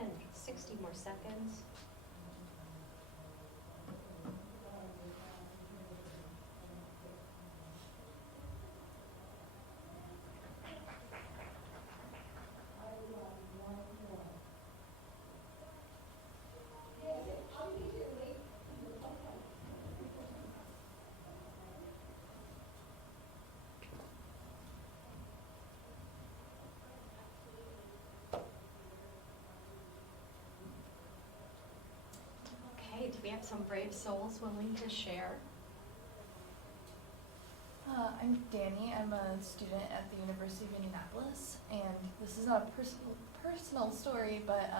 And 60 more seconds. we have some brave souls willing to share. I'm Danny. I'm a student at the University of Indianapolis, and this is not a personal story, but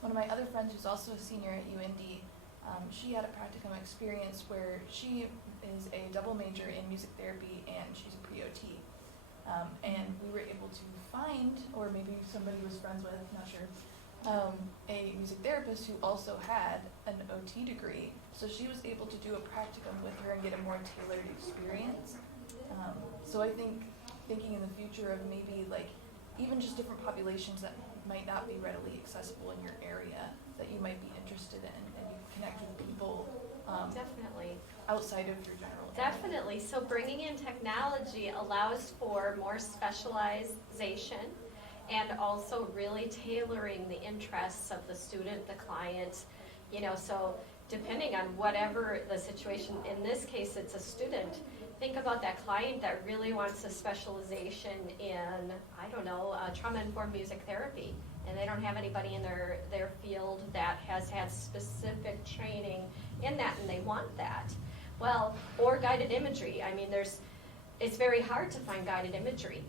one of my other friends who's also a senior at UND, she had a practicum experience where she is a double major in music therapy and she's a pre-OT. And we were able to find, or maybe somebody was friends with, not sure, a music therapist who also had an OT degree. So she was able to do a practicum with her and get a more tailored experience. So I think thinking in the future of maybe like even just different populations that might not be readily accessible in your area that you might be interested in, and you connect with people Definitely. outside of your general area. Definitely. So bringing in technology allows for more specialization and also really tailoring the interests of the student, the client, you know, so depending on whatever the situation, in this case it's a student, think about that client that really wants a specialization in, I don't know, trauma-informed music therapy, and they don't have anybody in their field that has had specific training in that, and they want that. Well, or guided imagery. I mean, it's very hard to find guided imagery.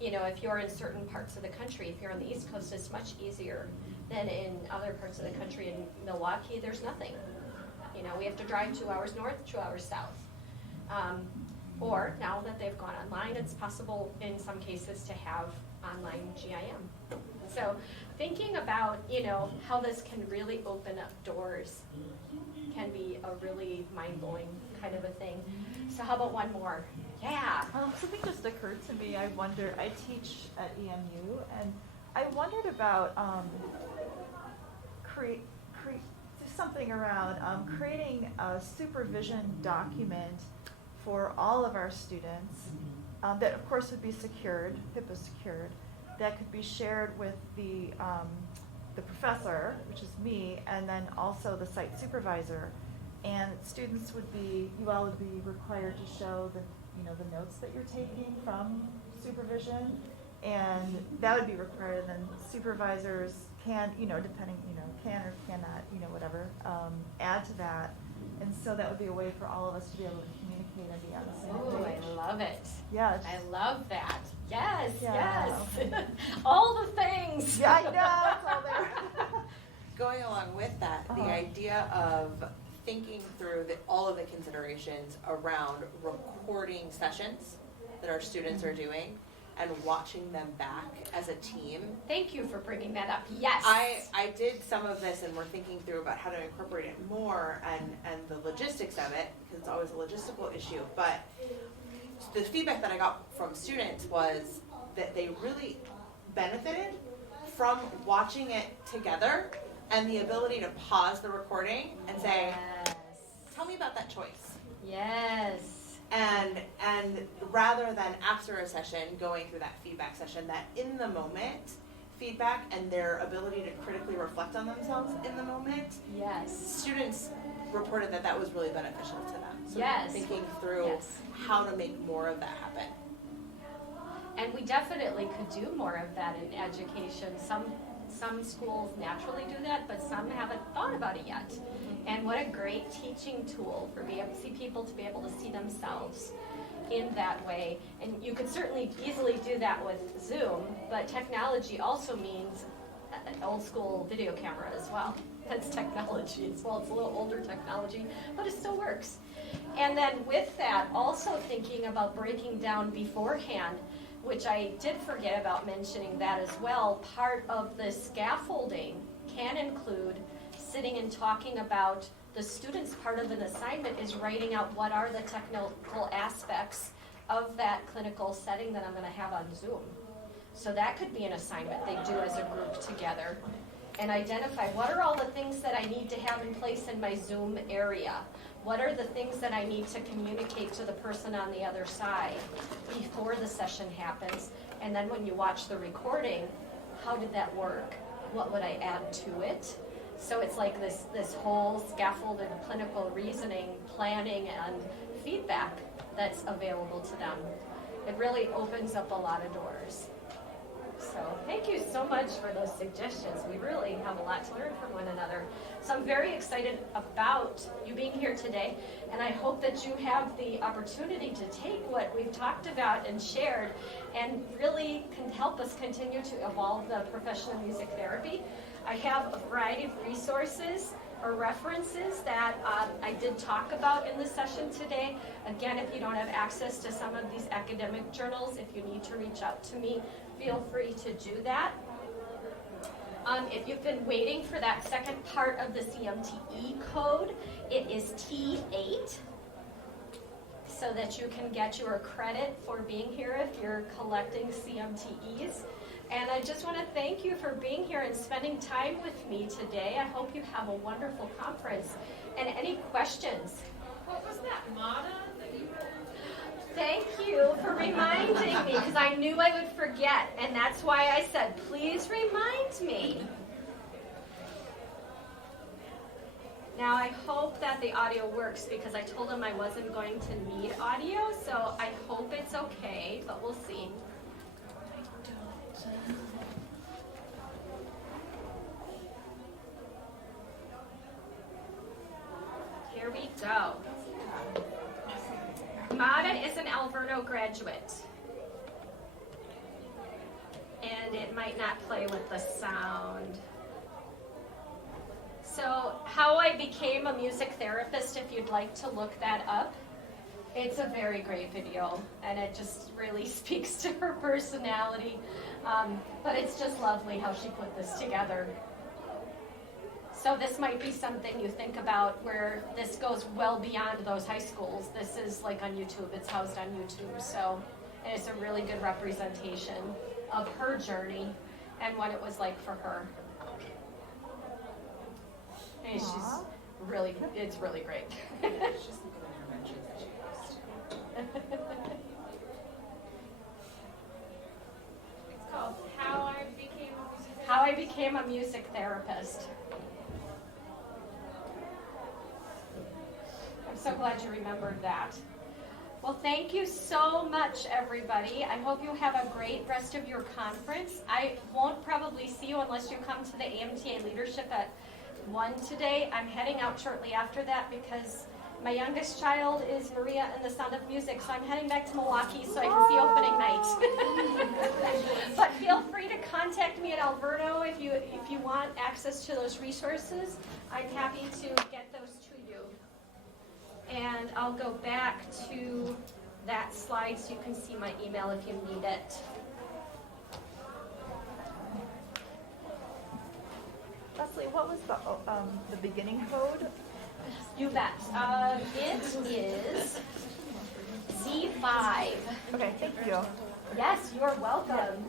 You know, if you're in certain parts of the country, if you're on the East Coast, it's much easier than in other parts of the country. In Milwaukee, there's nothing. You know, we have to drive 2 hours north, 2 hours south. Or now that they've gone online, it's possible in some cases to have online GIM. So thinking about, you know, how this can really open up doors can be a really mind-blowing kind of a thing. So how about one more? Yeah. Something just occurred to me. I teach at EMU, and I wondered about do something around creating a supervision document for all of our students that, of course, would be secured, HIPAA secured, that could be shared with the professor, which is me, and then also the site supervisor. And students you all would be required to show the notes that you're taking from supervision, and that would be required. And then supervisors can, depending, can or cannot, whatever, add to that. And so that would be a way for all of us to be able to communicate and be on the same Oh, page. I love it. Yeah. I love that. Yes, Yeah, yes. okay. All the things. Yeah, I know, it's all there. Going along with that, the Uh-huh. idea of thinking through all of the considerations around recording sessions that our students are doing and watching them back as a team. Thank you for bringing that up. Yes. I did some of this, and we're thinking through about how to incorporate it more and the logistics of it, because it's always a logistical issue. But the feedback that I got from students was that they really benefited from watching it together and the ability to pause the recording and say, Yes. tell me about that choice. Yes. And rather than after a session going through that feedback session, that in the moment feedback and their ability to critically reflect on themselves in the moment, Yes. students reported that was really beneficial to them. So Yes. thinking through Yes. how to make more of that happen. And we definitely could do more of that in education. Some schools naturally do that, but some haven't thought about it yet. And what a great teaching tool for people to be able to see themselves in that way. And you could certainly easily do that with Zoom, but technology also means an old school video camera as well. That's technology. It's a little older technology, but it still works. And then with that, also thinking about breaking down beforehand, which I did forget about mentioning that as well. Part of the scaffolding can include sitting and talking about the student's part of an assignment is writing out what are the technical aspects of that clinical setting that I'm going to have on Zoom. So that could be an assignment they do as a group together and identify what are all the things that I need to have in place in my Zoom area. What are the things that I need to communicate to the person on the other side before the session happens? And then when you watch the recording, how did that work? What would I add to it? So it's like this whole scaffolded clinical reasoning, planning, and feedback that's available to them. It really opens up a lot of doors. So thank you so much for those suggestions. We really have a lot to learn from one another. So I'm very excited about you being here today, and I hope that you have the opportunity to take what we've talked about and shared and really can help us continue to evolve the profession of music therapy. I have a variety of resources or references that I did talk about in the session today. Again, if you don't have access to some of these academic journals, if you need to reach out to me, feel free to do that. If you've been waiting for that second part of the CMTE code, it is T8, so that you can get your credit for being here if you're collecting CMTEs. And I just want to thank you for being here and spending time with me today. I hope you have a wonderful conference. And any questions? What was that motto that you were? Thank you for reminding me, because I knew I would forget, and that's why I said, please remind me. Now I hope that the audio works, because I told him I wasn't going to need audio, so I hope it's okay, but we'll see. Here we go. Mada is an Alverno graduate, and it might not play with the sound. So, how I became a music therapist, if you'd like to look that up, it's a very great video, and it just really speaks to her personality. But it's just lovely how she put this together. So this might be something you think about where this goes well beyond those high schools. This is like on YouTube, it's housed on YouTube. So it's a really good representation of her journey and what it was like for her. And she's really, it's really great. It's just the good interventions that she used. It's called How I Became a Music Therapist. How I Became a Music Therapist. I'm so glad you remembered that. Well, thank you so much, everybody. I hope you have a great rest of your conference. I won't probably see you unless you come to the AMTA leadership at 1 today. I'm heading out shortly after that because my youngest child is Maria in The Sound of Music, so I'm heading back to Milwaukee so I can see opening night. But feel free to contact me at Alverno if you want access to those resources. I'm happy to get those to you. And I'll go back to that slide so you can see my email if you need it. Leslie, what was the beginning code? You bet. It is Z5. Okay, thank you. Yes, you're welcome.